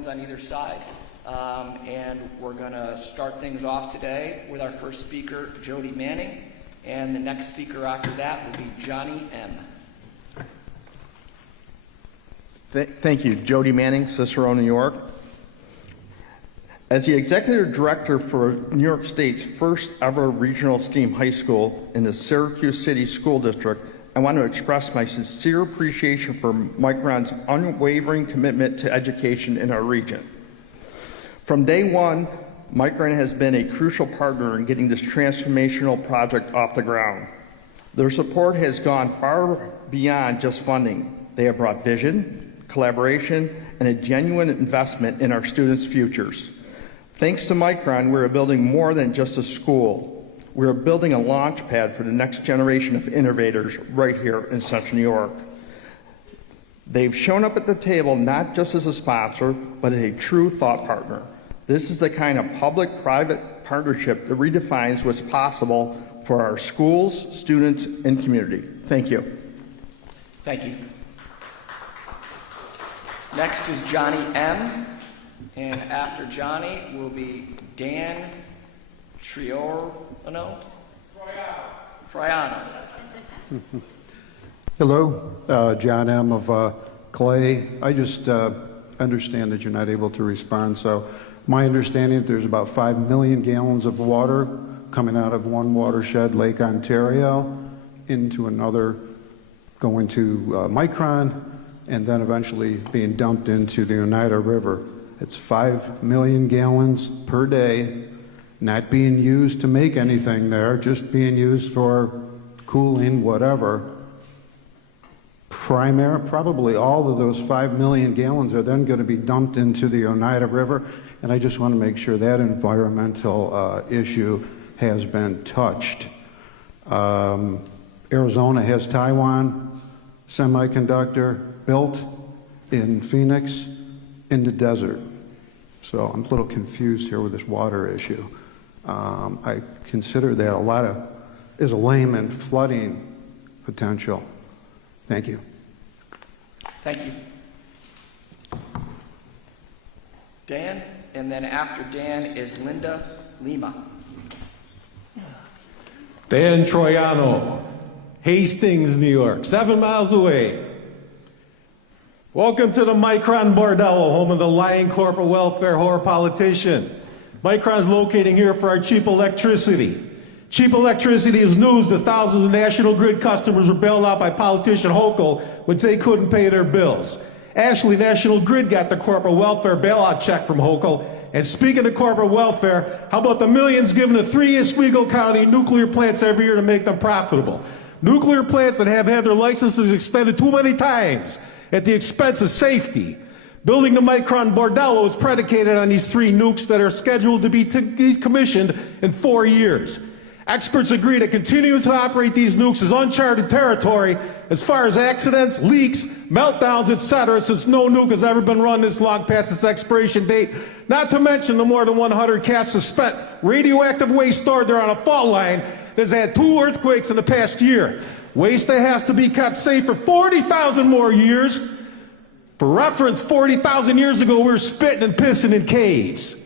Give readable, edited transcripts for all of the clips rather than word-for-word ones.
microphones on either side. And we're going to start things off today with our first speaker, Jody Manning, and the next speaker after that will be Johnny M. Thank you. Jody Manning, Cicero, New York. As the executive director for New York State's first ever regional STEAM high school in the Syracuse City School District, I want to express my sincere appreciation for Micron's unwavering commitment to education in our region. From day one, Micron has been a crucial partner in getting this transformational project off the ground. Their support has gone far beyond just funding. They have brought vision, collaboration, and a genuine investment in our students' futures. Thanks to Micron, we're building more than just a school. We're building a launch pad for the next generation of innovators right here in Central New York. They've shown up at the table not just as a sponsor, but as a true thought partner. This is the kind of public-private partnership that redefines what's possible for our schools, students, and community. Thank you. Thank you. Next is Johnny M. And after Johnny will be Dan Troiano. Hello, John M. of Clay. I just understand that you're not able to respond, so my understanding is there's about 5 million gallons of water coming out of one watershed, Lake Ontario, into another, going to Micron, and then eventually being dumped into the Oneida River. It's 5 million gallons per day, not being used to make anything there, just being used for cooling, whatever. Probably all of those 5 million gallons are then going to be dumped into the Oneida River, and I just want to make sure that environmental issue has been touched. Arizona has Taiwan semiconductor built in Phoenix in the desert. So I'm a little confused here with this water issue. I consider that as a layman, flooding potential. Thank you. Thank you. Dan, and then after Dan is Linda Lima. Dan Troiano, Hastings, New York, 7 miles away. Welcome to the Micron Bordello, home of the lying corporate welfare whore politician. Micron's locating here for our cheap electricity. Cheap electricity is news that thousands of National Grid customers were bailed out by politician Hochul when they couldn't pay their bills. Actually, National Grid got the corporate welfare bailout check from Hochul. And speaking of corporate welfare, how about the millions given to 3 Oswego County nuclear plants every year to make them profitable? Nuclear plants that have had their licenses extended too many times at the expense of safety. Building the Micron Bordello is predicated on these 3 nukes that are scheduled to be decommissioned in 4 years. Experts agree that continuing to operate these nukes is uncharted territory as far as accidents, leaks, meltdowns, etc., since no nuke has ever been run this long past its expiration date, not to mention the more than 100 casks of spent radioactive waste stored there on a fault line that's had 2 earthquakes in the past year. Waste that has to be kept safe for 40,000 more years. For reference, 40,000 years ago, we were spitting and pissing in caves.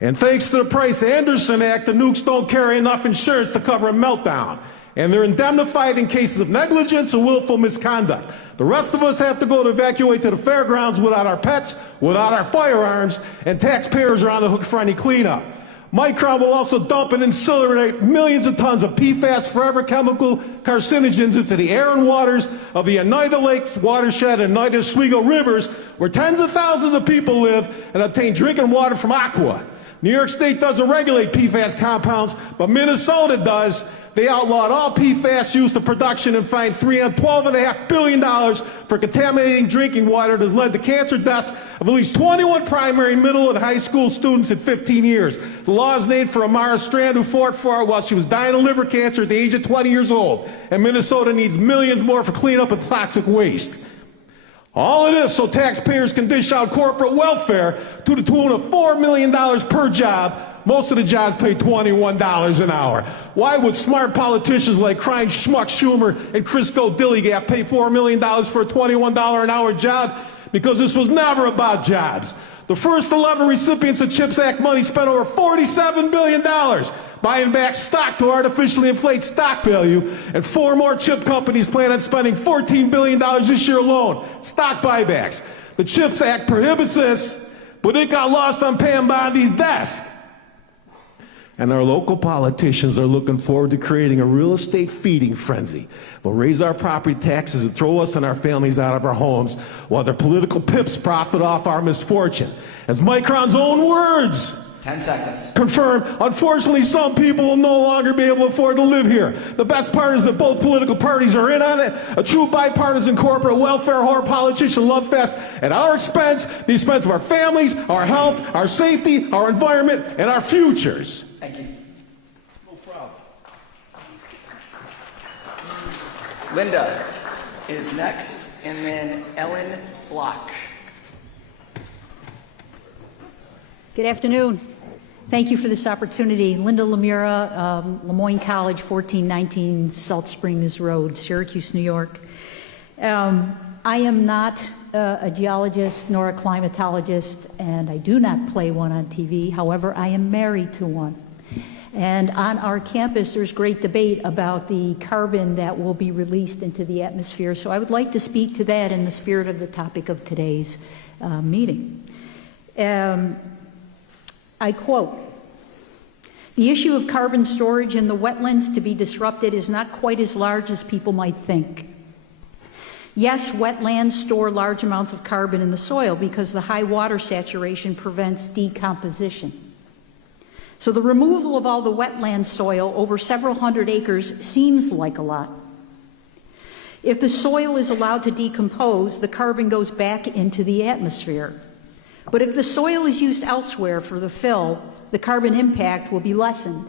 And thanks to the Price-Anderson Act, the nukes don't carry enough insurance to cover a meltdown. And they're indemnified in cases of negligence or willful misconduct. The rest of us have to go to evacuate to the fairgrounds without our pets, without our firearms, and taxpayers are on the hook for any cleanup. Micron will also dump and incinerate millions of tons of PFAS, forever chemical carcinogens, into the air and waters of the Oneida Lakes watershed and Oneida Oswego rivers, where tens of thousands of people live and obtain drinking water from Aqua. New York State doesn't regulate PFAS compounds, but Minnesota does. They outlawed all PFAS use to production and fined 3M $12.5 billion for contaminating drinking water that has led to cancer deaths of at least 21 primary, middle, and high school students in 15 years. The law is named for Amara Strand, who fought for it while she was dying of liver cancer at the age of 20 years old. And Minnesota needs millions more for cleanup of toxic waste. All of this so taxpayers can dish out corporate welfare to the tune of $4 million per job. Most of the jobs pay $21 an hour. Why would smart politicians like crying schmuck Schumer and Crisco Dilligaff pay $4 million for a $21 an hour job? Because this was never about jobs. The first 11 recipients of CHIPS Act money spent over $47 billion buying back stock to artificially inflate stock value, and 4 more chip companies plan on spending $14 billion this year alone, stock buybacks. The CHIPS Act prohibits this, but it got lost on Pam Bondi's desk. And our local politicians are looking forward to creating a real estate feeding frenzy. They'll raise our property taxes and throw us and our families out of our homes while their political pips profit off our misfortune. As Micron's own words 10 seconds. confirm, unfortunately, some people will no longer be able to afford to live here. The best part is that both political parties are in on it. A true bipartisan corporate welfare whore politician love fest at our expense, the expense of our families, our health, our safety, our environment, and our futures. Thank you. No problem. Linda is next, and then Ellen Block. Good afternoon. Thank you for this opportunity. Linda Lemura, Lemoyne College, 1419 Salt Springs Road, Syracuse, New York. I am not a geologist nor a climatologist, and I do not play one on TV. However, I am married to one. And on our campus, there's great debate about the carbon that will be released into the atmosphere. So I would like to speak to that in the spirit of the topic of today's meeting. I quote, "The issue of carbon storage in the wetlands to be disrupted is not quite as large as people might think. Yes, wetlands store large amounts of carbon in the soil because the high water saturation prevents decomposition. So the removal of all the wetland soil over several hundred acres seems like a lot. If the soil is allowed to decompose, the carbon goes back into the atmosphere. But if the soil is used elsewhere for the fill, the carbon impact will be lessened.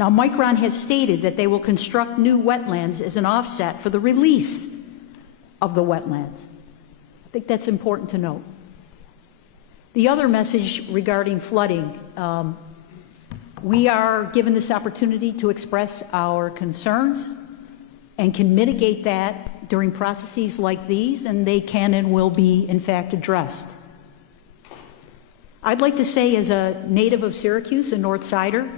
Now, Micron has stated that they will construct new wetlands as an offset for the release of the wetlands. I think that's important to note. The other message regarding flooding, we are given this opportunity to express our concerns and can mitigate that during processes like these, and they can and will be, in fact, addressed. I'd like to say, as a native of Syracuse, a North Sider,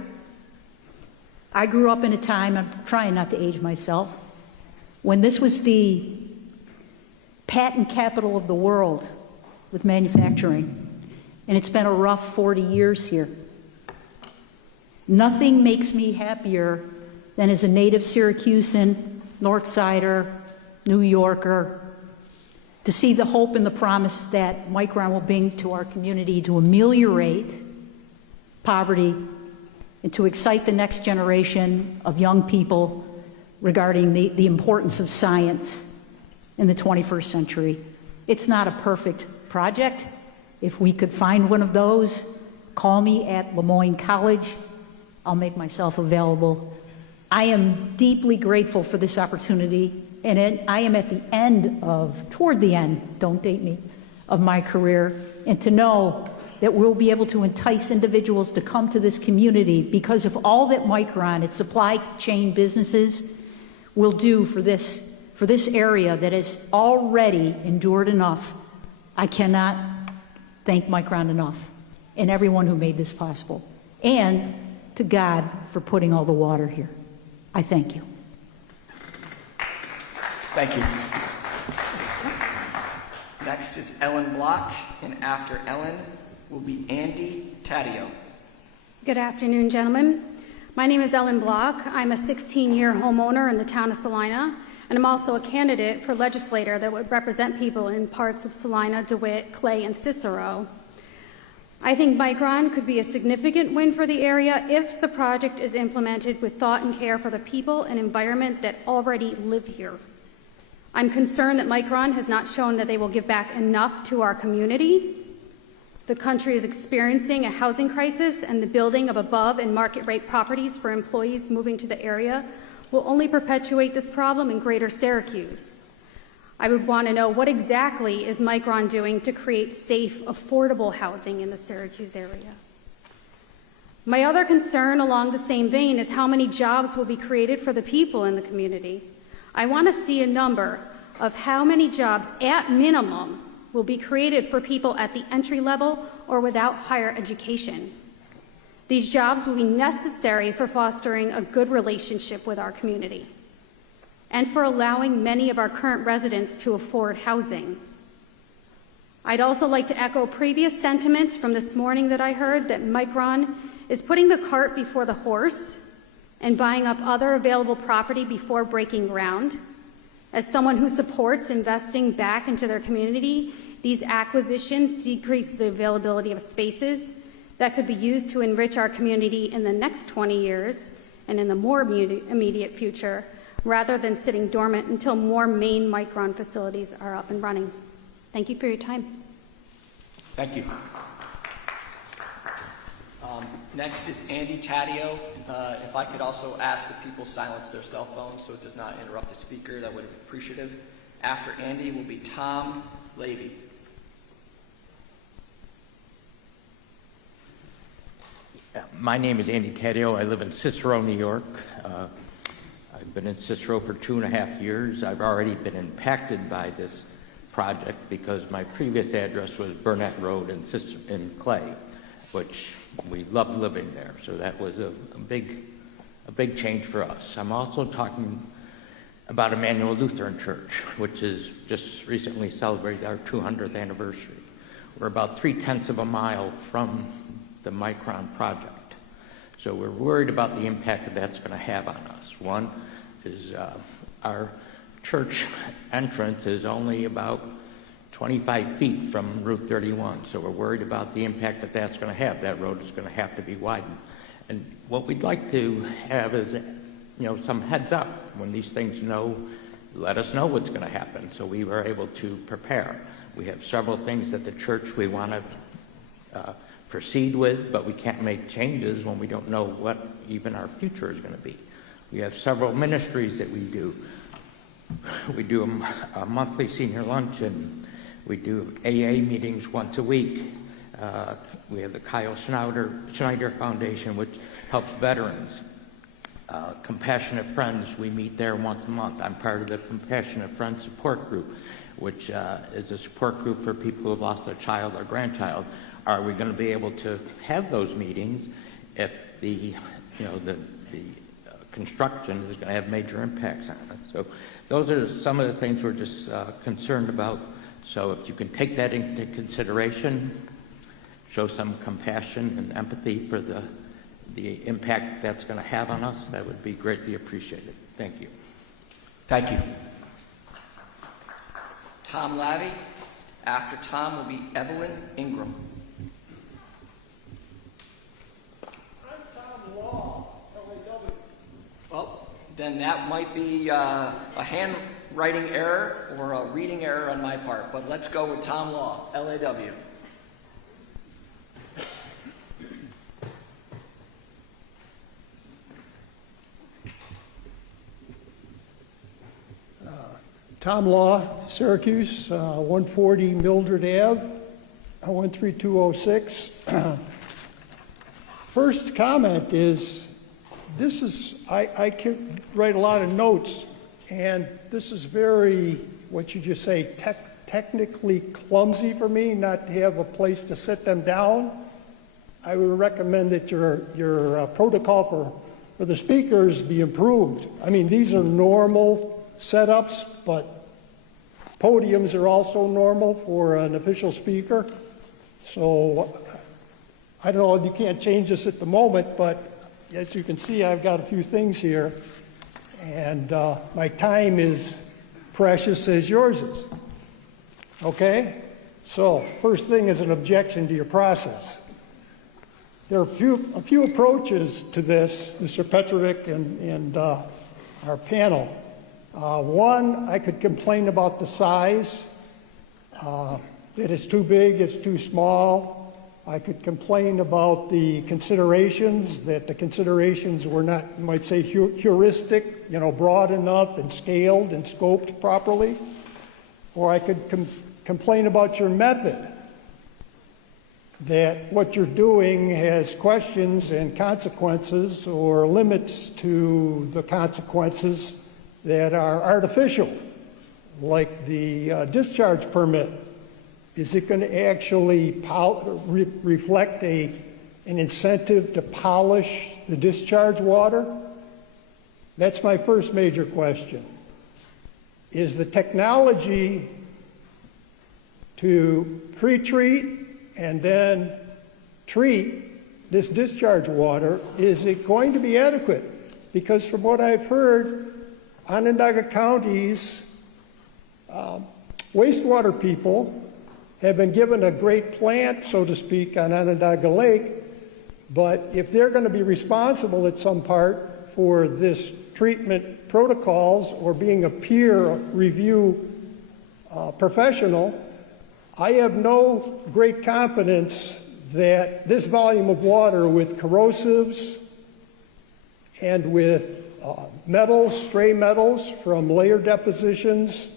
I grew up in a time, I'm trying not to age myself, when this was the patent capital of the world with manufacturing, and it's been a rough 40 years here. Nothing makes me happier than as a native Syracusan, North Sider, New Yorker, to see the hope and the promise that Micron will bring to our community to ameliorate poverty and to excite the next generation of young people regarding the importance of science in the 21st century. It's not a perfect project. If we could find one of those, call me at Lemoyne College. I'll make myself available. I am deeply grateful for this opportunity, and I am at the end toward the end, don't date me, of my career, and to know that we'll be able to entice individuals to come to this community because of all that Micron, its supply chain businesses, will do for this area that has already endured enough. I cannot thank Micron enough and everyone who made this possible, and to God for putting all the water here. I thank you. Thank you. Next is Ellen Block, and after Ellen will be Andy Taddeo. Good afternoon, gentlemen. My name is Ellen Block. I'm a 16-year homeowner in the town of Salina, and I'm also a candidate for legislator that would represent people in parts of Salina, DeWitt, Clay, and Cicero. I think Micron could be a significant win for the area if the project is implemented with thought and care for the people and environment that already live here. I'm concerned that Micron has not shown that they will give back enough to our community. The country is experiencing a housing crisis, and the building of above and market rate properties for employees moving to the area will only perpetuate this problem in greater Syracuse. I would want to know, what exactly is Micron doing to create safe, affordable housing in the Syracuse area? My other concern along the same vein is how many jobs will be created for the people in the community. I want to see a number of how many jobs, at minimum, will be created for people at the entry level or without higher education. These jobs will be necessary for fostering a good relationship with our community and for allowing many of our current residents to afford housing. I'd also like to echo previous sentiments from this morning that I heard that Micron is putting the cart before the horse and buying up other available property before breaking ground. As someone who supports investing back into their community, these acquisitions decrease the availability of spaces that could be used to enrich our community in the next 20 years and in the more immediate future, rather than sitting dormant until more main Micron facilities are up and running. Thank you for your time. Thank you. Next is Andy Taddeo. If I could also ask that people silence their cell phones so it does not interrupt the speaker, that would be appreciative. After Andy will be Tom Levy. My name is Andy Taddeo. I live in Cicero, New York. I've been in Cicero for 2.5 years. I've already been impacted by this project because my previous address was Burnett Road in Clay, which we loved living there. So that was a big change for us. I'm also talking about Emmanuel Lutheran Church, which has just recently celebrated our 200th anniversary. We're about 3/10 of a mile from the Micron project. So we're worried about the impact that that's going to have on us. One is our church entrance is only about 25 feet from Route 31. So we're worried about the impact that that's going to have. That road is going to have to be widened. And what we'd like to have is, some heads up when these things let us know what's going to happen. So we were able to prepare. We have several things at the church we want to proceed with, but we can't make changes when we don't know what even our future is going to be. We have several ministries that we do. We do a monthly senior luncheon. We do AA meetings once a week. We have the Kyle Schneider Foundation, which helps veterans. Compassionate Friends, we meet there once a month. I'm part of the Compassionate Friends support group, which is a support group for people who have lost a child or grandchild. Are we going to be able to have those meetings if the construction is going to have major impacts on us? So those are some of the things we're just concerned about. So if you can take that into consideration, show some compassion and empathy for the impact that's going to have on us, that would be greatly appreciated. Thank you. Thank you. Tom Lavey. After Tom will be Evelyn Ingram. I'm Tom Law, LAW. Well, then that might be a handwriting error or a reading error on my part, but let's go with Tom Law, LAW. Tom Law, Syracuse, 140 Mildred Ave, 13206. First comment is, I can write a lot of notes, and this is very, what you just say, technically clumsy for me, not to have a place to sit them down. I would recommend that your protocol for the speakers be improved. I mean, these are normal setups, but podiums are also normal for an official speaker. So I don't know if you can't change this at the moment, but as you can see, I've got a few things here, and my time is precious as yours is. Okay? So first thing is an objection to your process. There are a few approaches to this, Mr. Petrovic and our panel. One, I could complain about the size, that it's too big, it's too small. I could complain about the considerations, that the considerations were not, you might say, heuristic, broad enough and scaled and scoped properly. Or I could complain about your method, that what you're doing has questions and consequences or limits to the consequences that are artificial, like the discharge permit Is it going to actually reflect an incentive to polish the discharge water? That's my first major question. Is the technology to pre-treat and then treat this discharge water, is it going to be adequate? Because from what I've heard, Onondaga County's wastewater people have been given a great plant, so to speak, on Onondaga Lake, but if they're going to be responsible at some part for this treatment protocols or being a peer review professional, I have no great confidence that this volume of water with corrosives and with metals, stray metals from layer depositions,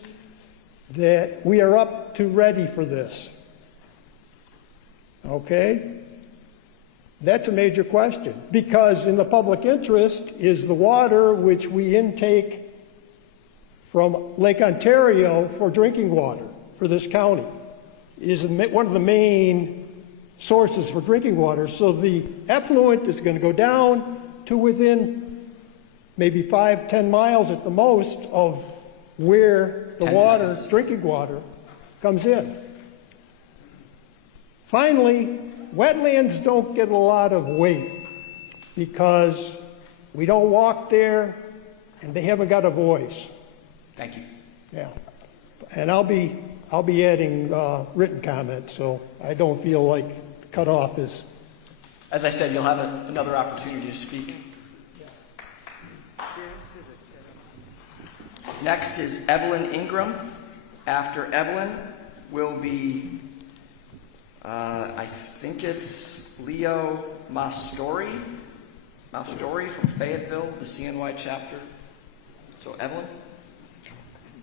that we are up to ready for this. Okay? That's a major question, because in the public interest is the water which we intake from Lake Ontario for drinking water for this county is one of the main sources for drinking water. So the effluent is going to go down to within maybe 5-10 miles at the most of where the water, drinking water, comes in. Finally, wetlands don't get a lot of weight because we don't walk there and they haven't got a voice. Thank you. Yeah. And I'll be adding written comments, so I don't feel like the cutoff is. As I said, you'll have another opportunity to speak. Next is Evelyn Ingram. After Evelyn will be, I think it's Leo Mastori from Fayetteville, the CNY chapter. So Evelyn.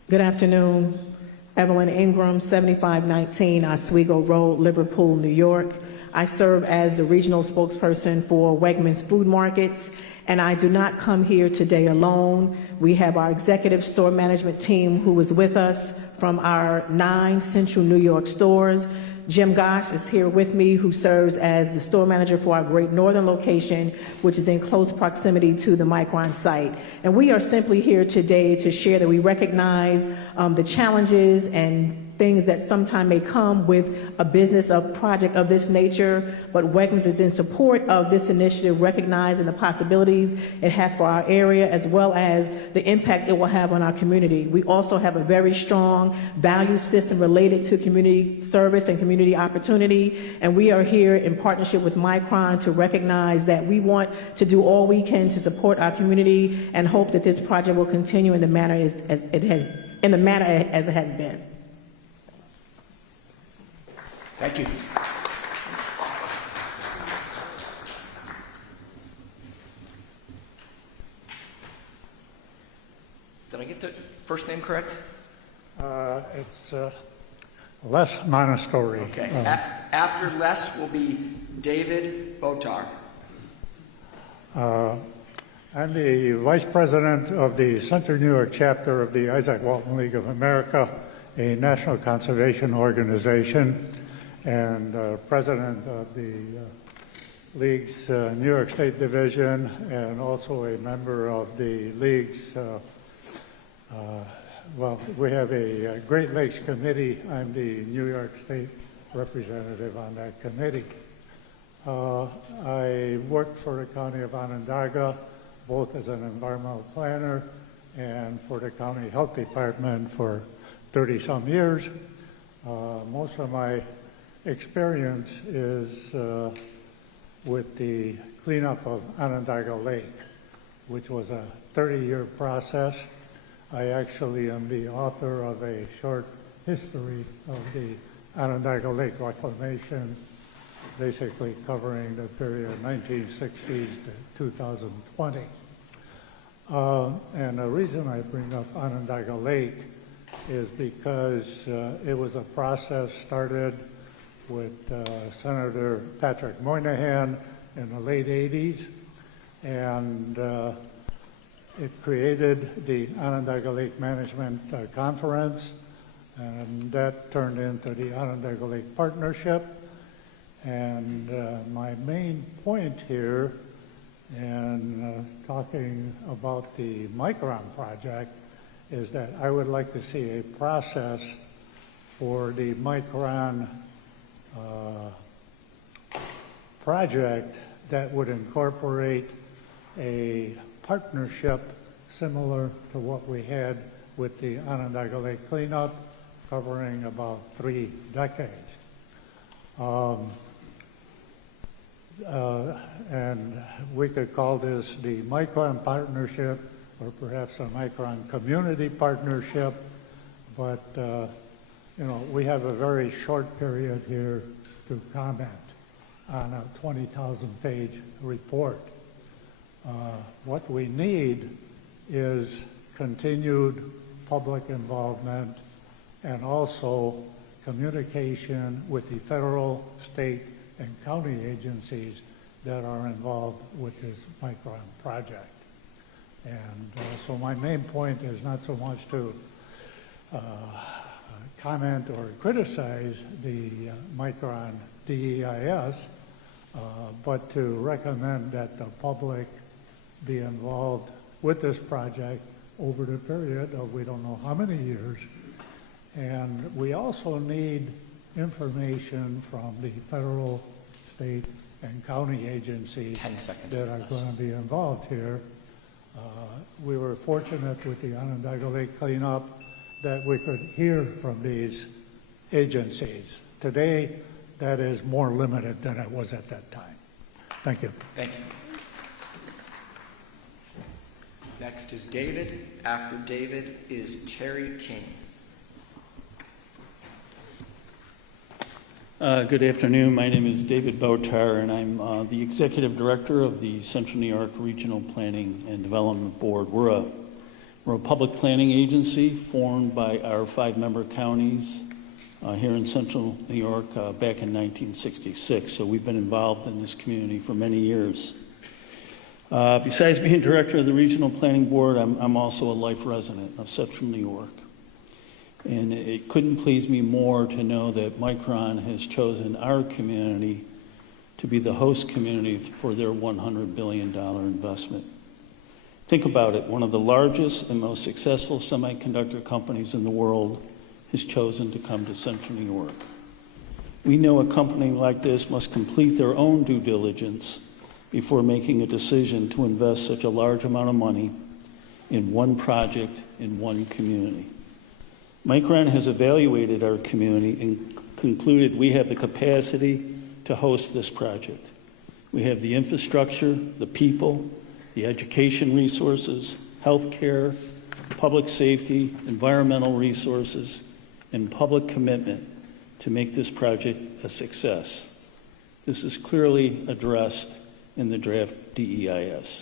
Good afternoon. Evelyn Ingram, 7519 Oswego Road, Liverpool, New York. I serve as the regional spokesperson for Wegmans Food Markets, and I do not come here today alone. We have our executive store management team who is with us from our 9 Central New York stores. Jim Gosh is here with me, who serves as the store manager for our Great Northern location, which is in close proximity to the Micron site. And we are simply here today to share that we recognize the challenges and things that sometime may come with a business of project of this nature, but Wegmans is in support of this initiative, recognizing the possibilities it has for our area as well as the impact it will have on our community. We also have a very strong value system related to community service and community opportunity, and we are here in partnership with Micron to recognize that we want to do all we can to support our community and hope that this project will continue in the manner as it has been. Thank you. Did I get the first name correct? It's Les Monastery. Okay. After Les will be David Botar. I'm the Vice President of the Central New York chapter of the Isaac Walton League of America, a national conservation organization, and President of the League's New York State Division, and also a member of the League's, we have a Great Lakes Committee. I'm the New York State representative on that committee. I worked for the County of Onondaga, both as an environmental planner and for the County Health Department for 30-some years. Most of my experience is with the cleanup of Onondaga Lake, which was a 30-year process. I actually am the author of a short history of the Onondaga Lake reclamation, basically covering the period 1960s to 2020. And the reason I bring up Onondaga Lake is because it was a process started with Senator Patrick Moynihan in the late 80s, and it created the Onondaga Lake Management Conference, and that turned into the Onondaga Lake Partnership. And my main point here in talking about the Micron project is that I would like to see a process for the Micron project that would incorporate a partnership similar to what we had with the Onondaga Lake cleanup, covering about 3 decades. And we could call this the Micron Partnership, or perhaps a Micron Community Partnership, but we have a very short period here to comment on a 20,000-page report. What we need is continued public involvement and also communication with the federal, state, and county agencies that are involved with this Micron project. And so my main point is not so much to comment or criticize the Micron DEIS, but to recommend that the public be involved with this project over the period of we don't know how many years. And we also need information from the federal, state, and county agencies 10 seconds. that are going to be involved here. We were fortunate with the Onondaga Lake cleanup that we could hear from these agencies. Today, that is more limited than it was at that time. Thank you. Thank you. Next is David. After David is Terry King. Good afternoon. My name is David Botar, and I'm the Executive Director of the Central New York Regional Planning and Development Board. We're a public planning agency formed by our 5-member counties here in Central New York back in 1966. So we've been involved in this community for many years. Besides being Director of the Regional Planning Board, I'm also a life resident of Central New York. And it couldn't please me more to know that Micron has chosen our community to be the host community for their $100 billion investment. Think about it. One of the largest and most successful semiconductor companies in the world has chosen to come to Central New York. We know a company like this must complete their own due diligence before making a decision to invest such a large amount of money in one project in one community. Micron has evaluated our community and concluded we have the capacity to host this project. We have the infrastructure, the people, the education resources, health care, public safety, environmental resources, and public commitment to make this project a success. This is clearly addressed in the draft DEIS.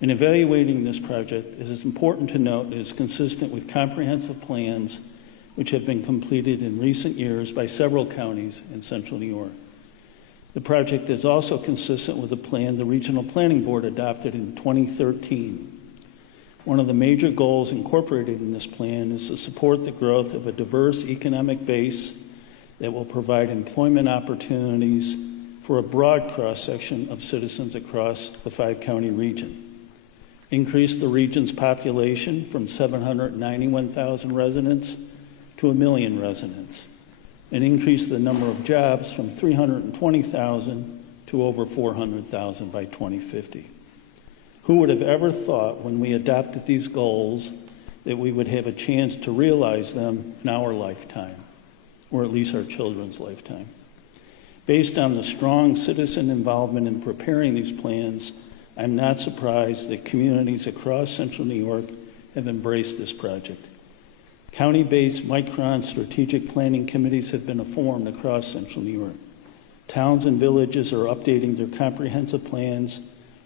In evaluating this project, it is important to note it is consistent with comprehensive plans which have been completed in recent years by several counties in Central New York. The project is also consistent with a plan the Regional Planning Board adopted in 2013. One of the major goals incorporated in this plan is to support the growth of a diverse economic base that will provide employment opportunities for a broad cross-section of citizens across the 5-county region. Increase the region's population from 791,000 residents to 1 million residents, and increase the number of jobs from 320,000 to over 400,000 by 2050. Who would have ever thought when we adopted these goals that we would have a chance to realize them in our lifetime, or at least our children's lifetime? Based on the strong citizen involvement in preparing these plans, I'm not surprised that communities across Central New York have embraced this project. County-based Micron strategic planning committees have been formed across Central New York. Towns and villages are updating their comprehensive plans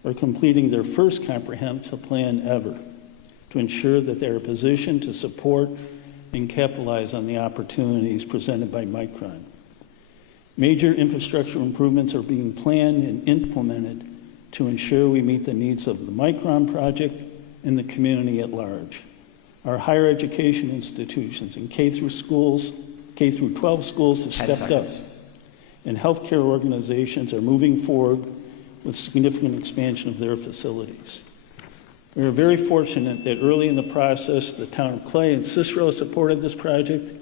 or completing their first comprehensive plan ever to ensure that they are positioned to support and capitalize on the opportunities presented by Micron. Major infrastructure improvements are being planned and implemented to ensure we meet the needs of the Micron project and the community at large. Our higher education institutions and K through 12 schools have 10 stepped up, seconds. and healthcare organizations are moving forward with significant expansion of their facilities. We are very fortunate that early in the process, the town of Clay and Cicero supported this project, and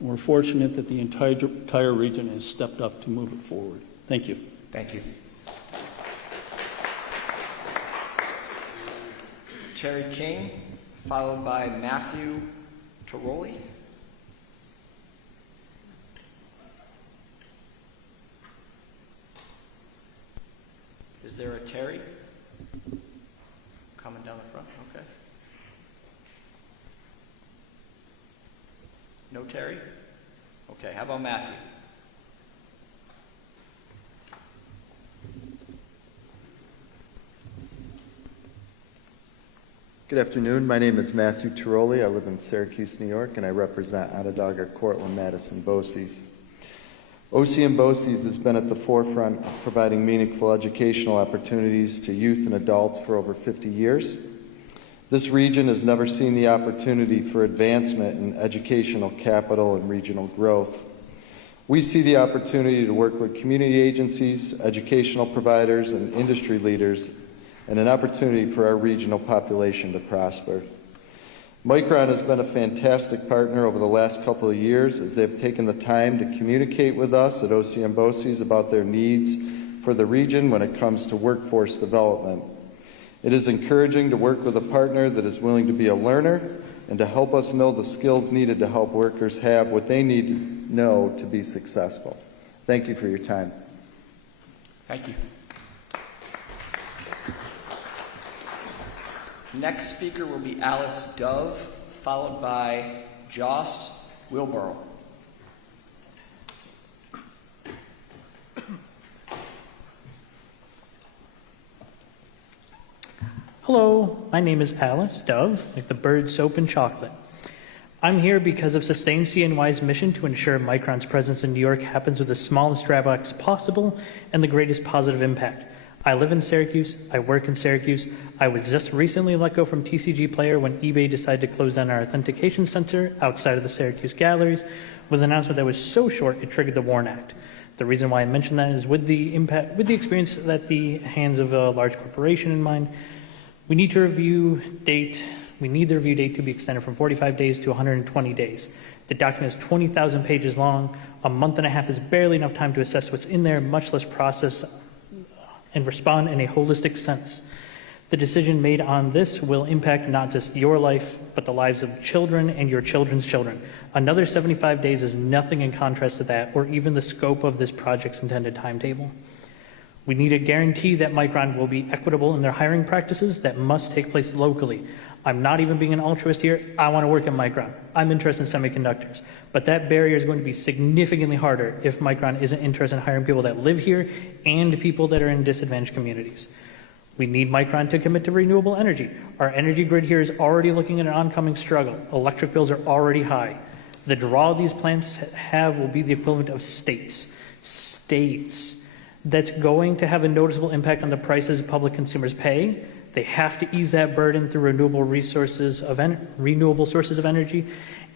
we're fortunate that the entire region has stepped up to move it forward. Thank you. Thank you. Terry King, followed by Matthew Tiroli. Is there a Terry? Coming down the front, okay. No Terry? Okay, how about Matthew? Good afternoon. My name is Matthew Tiroli. I live in Syracuse, New York, and I represent Onondaga, Cortland, Madison, BOCES. OC and BOCES has been at the forefront of providing meaningful educational opportunities to youth and adults for over 50 years. This region has never seen the opportunity for advancement in educational capital and regional growth. We see the opportunity to work with community agencies, educational providers, and industry leaders, and an opportunity for our regional population to prosper. Micron has been a fantastic partner over the last couple of years as they've taken the time to communicate with us at OC and BOCES about their needs for the region when it comes to workforce development. It is encouraging to work with a partner that is willing to be a learner and to help us know the skills needed to help workers have what they need to know to be successful. Thank you for your time. Thank you. Next speaker will be Alice Dove, followed by Joss Wilborough. Hello, my name is Alice Dove, like the bird, soap, and chocolate. I'm here because of Sustain CNY's mission to ensure Micron's presence in New York happens with the smallest drawbacks possible and the greatest positive impact. I live in Syracuse, I work in Syracuse. I was just recently let go from TCG Player when eBay decided to close down our authentication center outside of the Syracuse galleries with an announcement that was so short it triggered the WARN Act. The reason why I mention that is with the experience at the hands of a large corporation in mind, we need the review date to be extended from 45 days to 120 days. The document is 20,000 pages long. A month and a half is barely enough time to assess what's in there, much less process and respond in a holistic sense. The decision made on this will impact not just your life, but the lives of children and your children's children. Another 75 days is nothing in contrast to that, or even the scope of this project's intended timetable. We need a guarantee that Micron will be equitable in their hiring practices that must take place locally. I'm not even being an altruist here. I want to work at Micron. I'm interested in semiconductors. But that barrier is going to be significantly harder if Micron isn't interested in hiring people that live here and people that are in disadvantaged communities. We need Micron to commit to renewable energy. Our energy grid here is already looking at an oncoming struggle. Electric bills are already high. The draw these plants have will be the equivalent of states. That's going to have a noticeable impact on the prices public consumers pay. They have to ease that burden through renewable sources of energy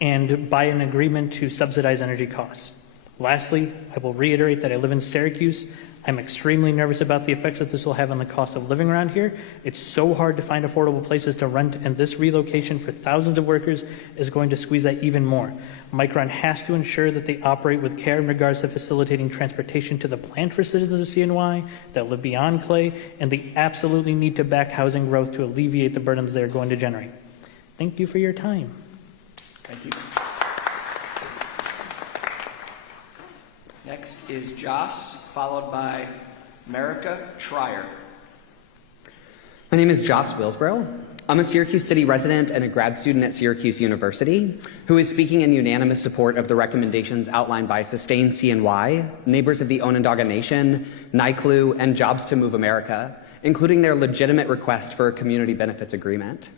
and by an agreement to subsidize energy costs. Lastly, I will reiterate that I live in Syracuse. I'm extremely nervous about the effects that this will have on the cost of living around here. It's so hard to find affordable places to rent, and this relocation for thousands of workers is going to squeeze that even more. Micron has to ensure that they operate with care in regards to facilitating transportation to the plant for citizens of CNY that live beyond Clay, and they absolutely need to back housing growth to alleviate the burdens they're going to generate. Thank you for your time. Thank you. Next is Joss, followed by Marika Trier. My name is Joss Willsborough. I'm a Syracuse City resident and a grad student at Syracuse University who is speaking in unanimous support of the recommendations outlined by Sustain CNY, Neighbors of the Onondaga Nation, NYCLU, and Jobs to Move America, including their legitimate request for a community benefits agreement.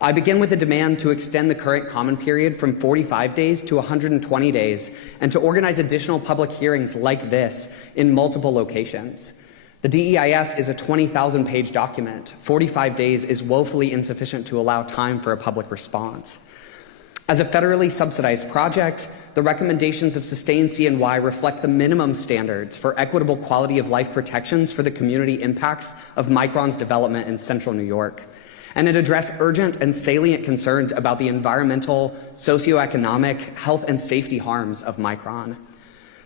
I begin with a demand to extend the current comment period from 45 days to 120 days and to organize additional public hearings like this in multiple locations. The DEIS is a 20,000-page document. 45 days is woefully insufficient to allow time for a public response. As a federally subsidized project, the recommendations of Sustain CNY reflect the minimum standards for equitable quality of life protections for the community impacts of Micron's development in central New York. And it addressed urgent and salient concerns about the environmental, socioeconomic, health, and safety harms of Micron.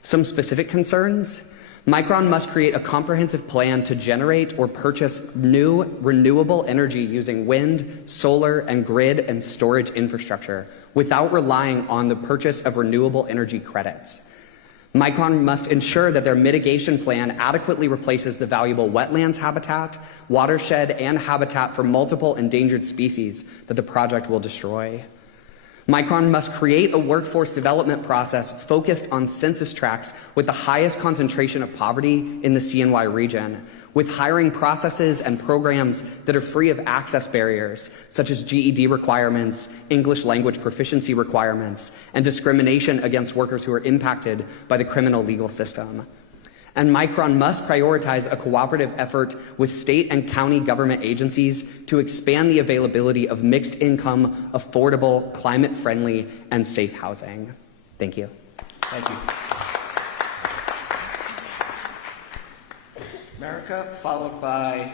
Some specific concerns: Micron must create a comprehensive plan to generate or purchase new renewable energy using wind, solar, and grid and storage infrastructure without relying on the purchase of renewable energy credits. Micron must ensure that their mitigation plan adequately replaces the valuable wetlands habitat, watershed, and habitat for multiple endangered species that the project will destroy. Micron must create a workforce development process focused on census tracts with the highest concentration of poverty in the CNY region, with hiring processes and programs that are free of access barriers, such as GED requirements, English language proficiency requirements, and discrimination against workers who are impacted by the criminal legal system. And Micron must prioritize a cooperative effort with state and county government agencies to expand the availability of mixed income, affordable, climate-friendly, and safe housing. Thank you. Thank you. America, followed by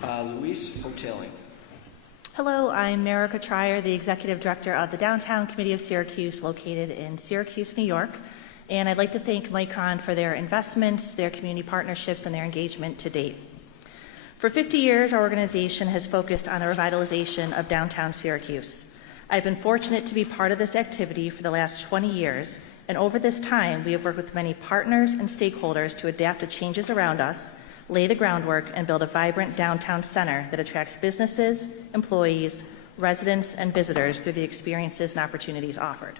Luis Hoteling. Hello, I'm Marica Trier, the Executive Director of the Downtown Committee of Syracuse, located in Syracuse, New York. And I'd like to thank Micron for their investments, their community partnerships, and their engagement to date. For 50 years, our organization has focused on the revitalization of downtown Syracuse. I've been fortunate to be part of this activity for the last 20 years, and over this time, we have worked with many partners and stakeholders to adapt to changes around us, lay the groundwork, and build a vibrant downtown center that attracts businesses, employees, residents, and visitors through the experiences and opportunities offered.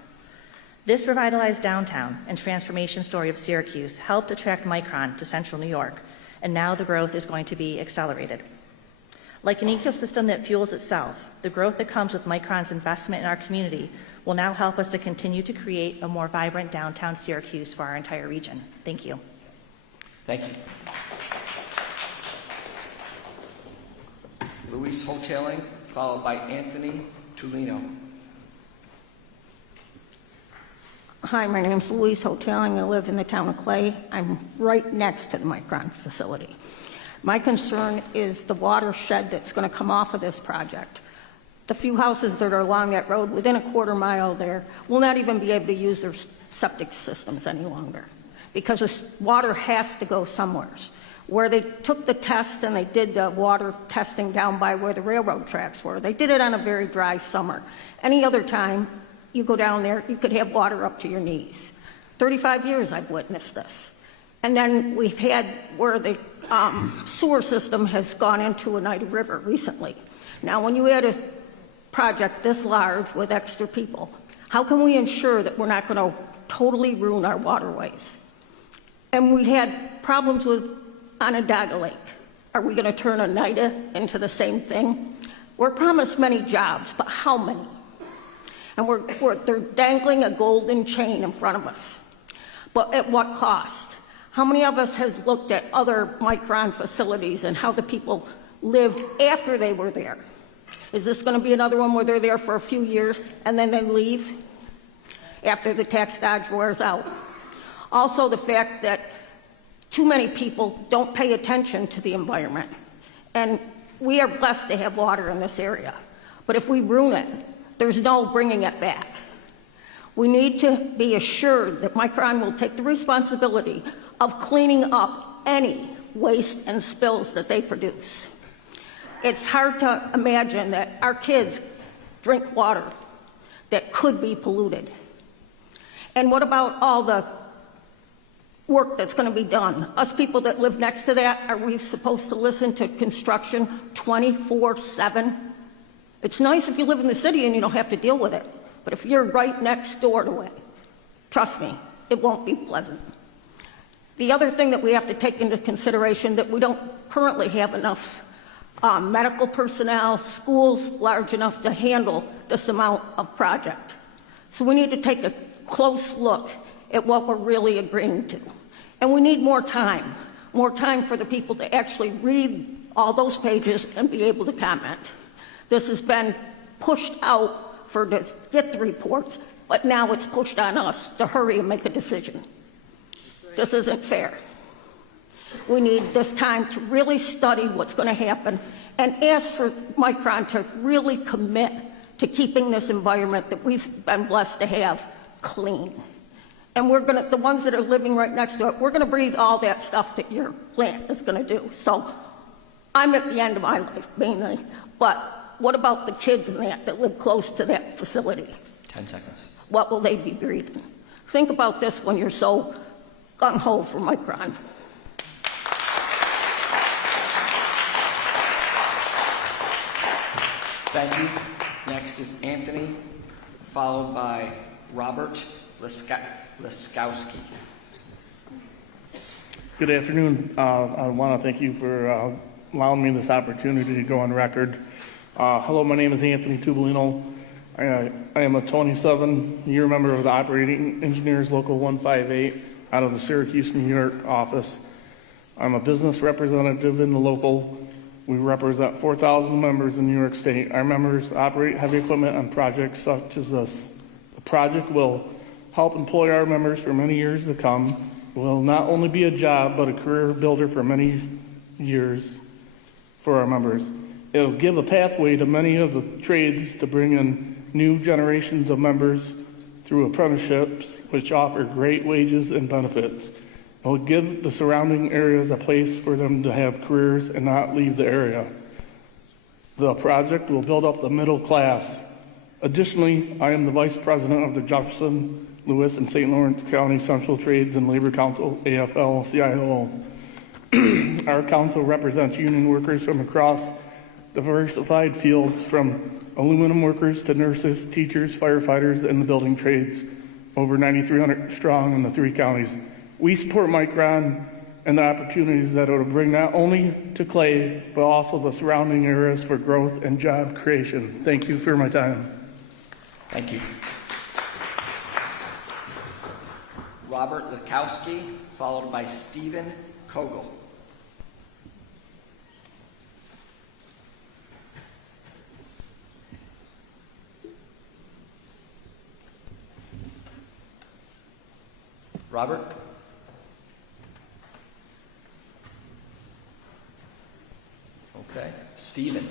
This revitalized downtown and transformation story of Syracuse helped attract Micron to central New York, and now the growth is going to be accelerated. Like an ecosystem that fuels itself, the growth that comes with Micron's investment in our community will now help us to continue to create a more vibrant downtown Syracuse for our entire region. Thank you. Thank you. Luis Hoteling, followed by Anthony Tulino. Hi, my name's Louise Hoteling. I live in the town of Clay. I'm right next to the Micron facility. My concern is the watershed that's going to come off of this project. The few houses that are along that road, within a quarter mile there, will not even be able to use their septic systems any longer because the water has to go somewhere. Where they took the test and they did the water testing down by where the railroad tracks were, they did it on a very dry summer. Any other time, you go down there, you could have water up to your knees. 35 years I've witnessed this. And then we've had where the sewer system has gone into Oneida River recently. Now, when you had a project this large with extra people, how can we ensure that we're not going to totally ruin our waterways? And we had problems with Onondaga Lake. Are we going to turn Oneida into the same thing? We're promised many jobs, but how many? And they're dangling a golden chain in front of us. But at what cost? How many of us have looked at other Micron facilities and how the people lived after they were there? Is this going to be another one where they're there for a few years and then they leave after the tax dodge wears out? Also, the fact that too many people don't pay attention to the environment. And we are blessed to have water in this area. But if we ruin it, there's no bringing it back. We need to be assured that Micron will take the responsibility of cleaning up any waste and spills that they produce. It's hard to imagine that our kids drink water that could be polluted. And what about all the work that's going to be done? Us people that live next to that, are we supposed to listen to construction 24/7? It's nice if you live in the city and you don't have to deal with it. But if you're right next door to it, trust me, it won't be pleasant. The other thing that we have to take into consideration that we don't currently have enough medical personnel, schools large enough to handle this amount of project. So we need to take a close look at what we're really agreeing to. And we need more time. more time for the people to actually read all those pages and be able to comment. This has been pushed out for to get the reports, but now it's pushed on us to hurry and make a decision. This isn't fair. We need this time to really study what's going to happen and ask for Micron to really commit to keeping this environment that we've been blessed to have clean. And we're going to, the ones that are living right next to it, we're going to breathe all that stuff that your plant is going to do. So I'm at the end of my life, mainly. But what about the kids and that live close to that facility? 10 seconds. What will they be breathing? Think about this when you're so gung-ho for Micron. Thank you. Next is Anthony, followed by Robert Laskowski. Good afternoon. I want to thank you for allowing me this opportunity to go on record. Hello, my name is Anthony Tubolino. I am a 27-year member of the Operating Engineers Local 158 out of the Syracuse, New York office. I'm a business representative in the local. We represent 4,000 members in New York State. Our members operate heavy equipment on projects such as this. The project will help employ our members for many years to come. It will not only be a job, but a career builder for many years for our members. It will give a pathway to many of the trades to bring in new generations of members through apprenticeships, which offer great wages and benefits. It will give the surrounding areas a place for them to have careers and not leave the area. The project will build up the middle class. Additionally, I am the Vice President of the Jefferson, Lewis, and St. Lawrence County Central Trades and Labor Council, AFL-CIO. Our council represents union workers from across diversified fields, from aluminum workers to nurses, teachers, firefighters, and the building trades, over 9,300 strong in the 3 counties. We support Micron and the opportunities that it will bring not only to Clay, but also the surrounding areas for growth and job creation. Thank you for my time. Thank you. Robert Laskowski, followed by Stephen Kogel. Robert? Okay. Stephen?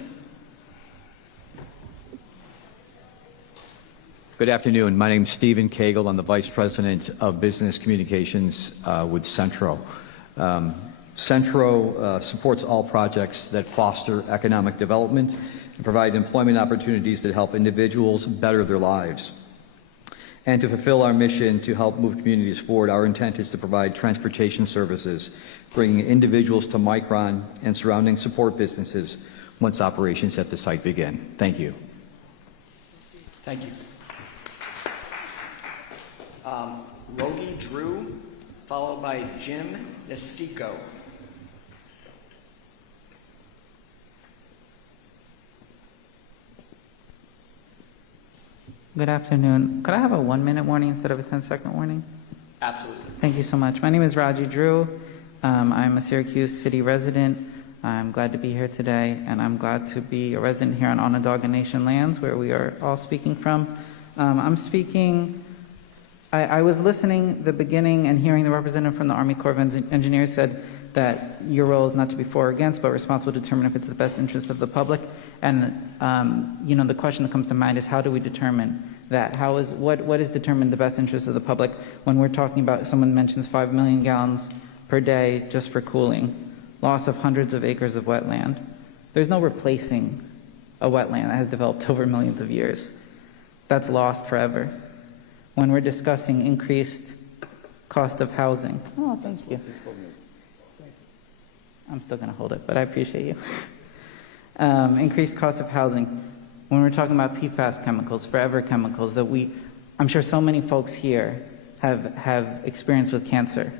Good afternoon. My name is Stephen Cagle. I'm the Vice President of Business Communications with Centro. Centro supports all projects that foster economic development and provide employment opportunities that help individuals better their lives. And to fulfill our mission to help move communities forward, our intent is to provide transportation services, bringing individuals to Micron and surrounding support businesses once operations at the site begin. Thank you. Thank you. Rogi Drew, followed by Jim Nestico. Good afternoon. Could I have a 1-minute warning instead of a 10-second warning? Absolutely. Thank you so much. My name is Raji Drew. I'm a Syracuse city resident. I'm glad to be here today, and I'm glad to be a resident here on Onondaga Nation lands, where we are all speaking from. I was listening the beginning and hearing the representative from the Army Corps of Engineers said that your role is not to be for or against, but responsible to determine if it's the best interest of the public. And the question that comes to mind is, how do we determine that? What is determined the best interest of the public when we're talking about, someone mentions 5 million gallons per day just for cooling, loss of hundreds of acres of wetland. There's no replacing a wetland that has developed over millions of years. That's lost forever. When we're discussing increased cost of housing. Oh, thank you. I'm still going to hold it, but I appreciate you. Increased cost of housing. When we're talking about PFAS chemicals, forever chemicals, that I'm sure so many folks here have experience with cancer.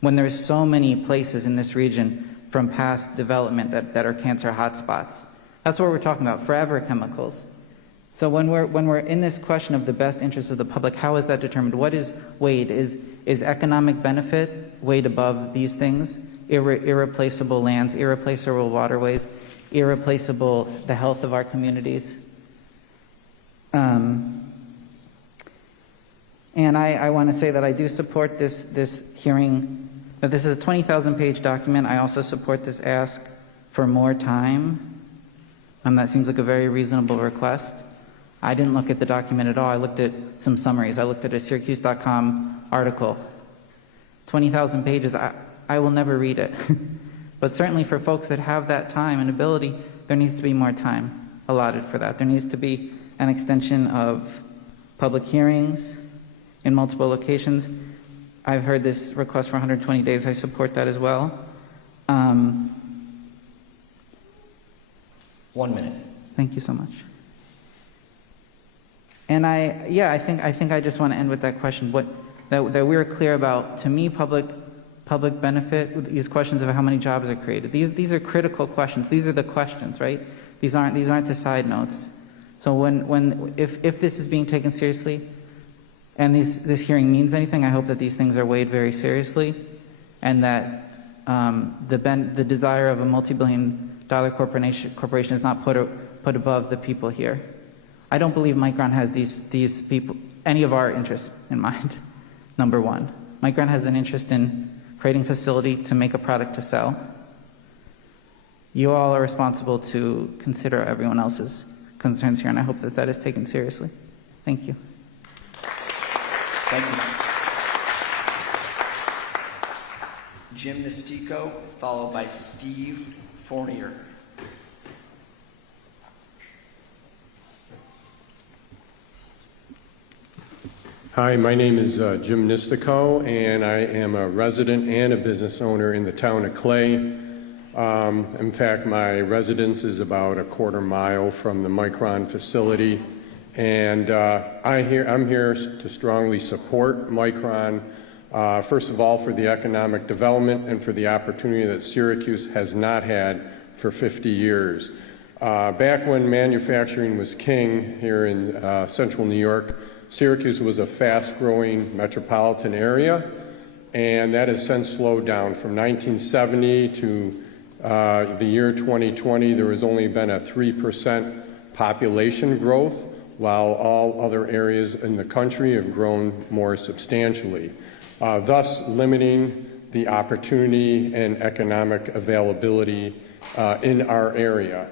When there's so many places in this region from past development that are cancer hotspots. That's what we're talking about, forever chemicals. So when we're in this question of the best interest of the public, how is that determined? What is weighed? Is economic benefit weighed above these things? irreplaceable lands, irreplaceable waterways, irreplaceable the health of our communities. And I want to say that I do support this hearing, that this is a 20,000-page document. I also support this ask for more time. That seems like a very reasonable request. I didn't look at the document at all. I looked at some summaries. I looked at a Syracuse.com article. 20,000 pages, I will never read it. But certainly for folks that have that time and ability, there needs to be more time allotted for that. There needs to be an extension of public hearings in multiple locations. I've heard this request for 120 days. I support that as well. 1 minute. Thank you so much. And I think I just want to end with that question. That we're clear about, to me, public benefit, with these questions of how many jobs are created. These are critical questions. These are the questions, right? These aren't the side notes. So if this is being taken seriously, and this hearing means anything, I hope that these things are weighed very seriously, and that the desire of a multi-billion-dollar corporation is not put above the people here. I don't believe Micron has these people, any of our interests in mind, number one. Micron has an interest in creating a facility to make a product to sell. You all are responsible to consider everyone else's concerns here, and I hope that that is taken seriously. Thank you. Thank you. Jim Nistico, followed by Steve Fournier. Hi, my name is Jim Nistico, and I am a resident and a business owner in the town of Clay. In fact, my residence is about a quarter mile from the Micron facility, and I'm here to strongly support Micron, first of all for the economic development and for the opportunity that Syracuse has not had for 50 years. Back when manufacturing was king here in central New York, Syracuse was a fast-growing metropolitan area, and that has since slowed down. From 1970 to the year 2020, there has only been a 3% population growth, while all other areas in the country have grown more substantially, thus limiting the opportunity and economic availability in our area.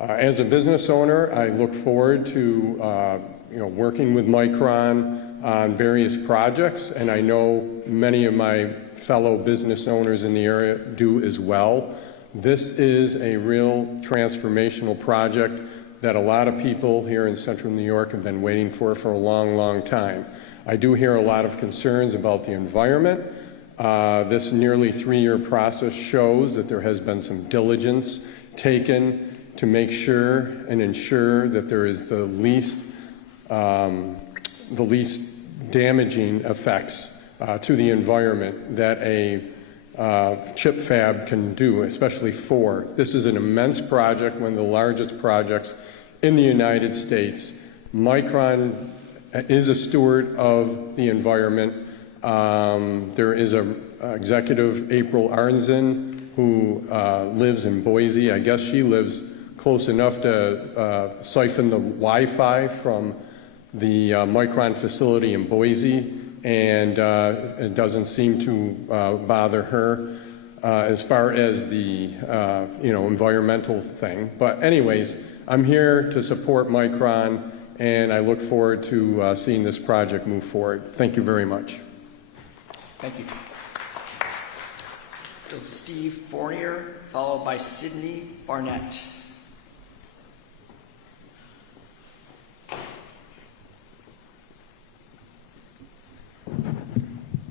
As a business owner, I look forward to working with Micron on various projects, and I know many of my fellow business owners in the area do as well. This is a real transformational project that a lot of people here in central New York have been waiting for a long, long time. I do hear a lot of concerns about the environment. This nearly 3-year process shows that there has been some diligence taken to make sure and ensure that there is the least damaging effects to the environment that a chip fab can do, especially for. This is an immense project, one of the largest projects in the United States. Micron is a steward of the environment. There is an executive, April Arnzen, who lives in Boise. I guess she lives close enough to siphon the Wi-Fi from the Micron facility in Boise, and it doesn't seem to bother her as far as the environmental thing. But anyways, I'm here to support Micron, and I look forward to seeing this project move forward. Thank you very much. Thank you. So Steve Fournier, followed by Sydney Barnett.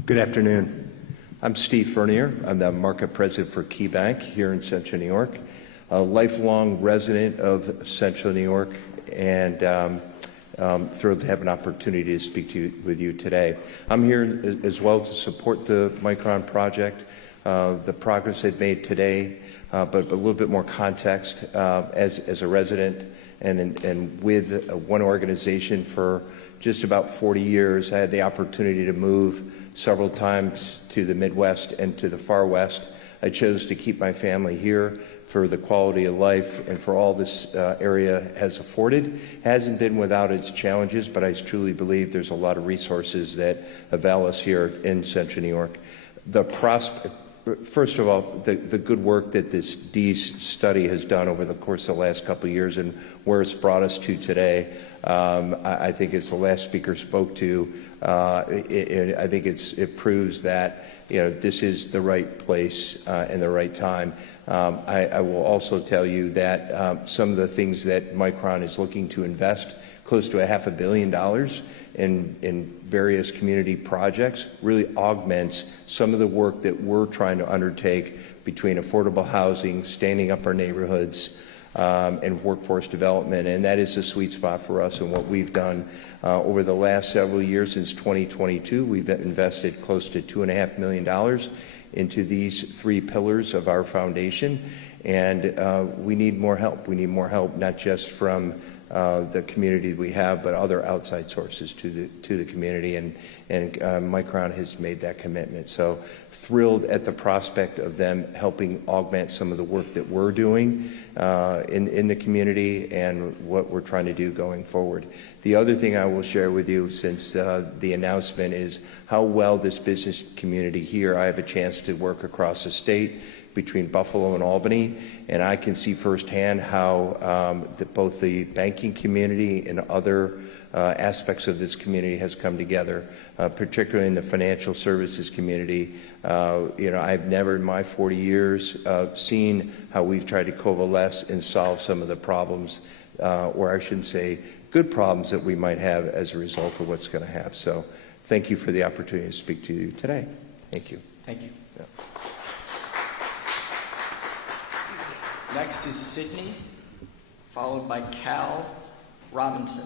Good afternoon. I'm Steve Fournier. I'm the market president for KeyBank here in Central New York, a lifelong resident of Central New York, and thrilled to have an opportunity to speak with you today. I'm here as well to support the Micron project, the progress they've made today, but a little bit more context as a resident and with one organization for just about 40 years. I had the opportunity to move several times to the Midwest and to the far West. I chose to keep my family here for the quality of life and for all this area has afforded. It hasn't been without its challenges, but I truly believe there's a lot of resources that avail us here in Central New York. First of all, the good work that this Dee's study has done over the course of the last couple of years and where it's brought us to today, I think as the last speaker spoke to, I think it proves that this is the right place and the right time. I will also tell you that some of the things that Micron is looking to invest, close to $500 million in various community projects, really augments some of the work that we're trying to undertake between affordable housing, standing up our neighborhoods, and workforce development. And that is a sweet spot for us. And what we've done over the last several years, since 2022, we've invested close to $2.5 million into these 3 pillars of our foundation. And we need more help. We need more help, not just from the community we have, but other outside sources to the community, and Micron has made that commitment. So thrilled at the prospect of them helping augment some of the work that we're doing in the community and what we're trying to do going forward. The other thing I will share with you since the announcement is how well this business community here, I have a chance to work across the state between Buffalo and Albany, and I can see firsthand how both the banking community and other aspects of this community has come together, particularly in the financial services community. I've never in my 40 years seen how we've tried to coalesce and solve some of the problems, or I shouldn't say good problems that we might have as a result of what's going to have. So thank you for the opportunity to speak to you today. Thank you. Thank you. Yeah. Next is Sydney, followed by Cal Robinson.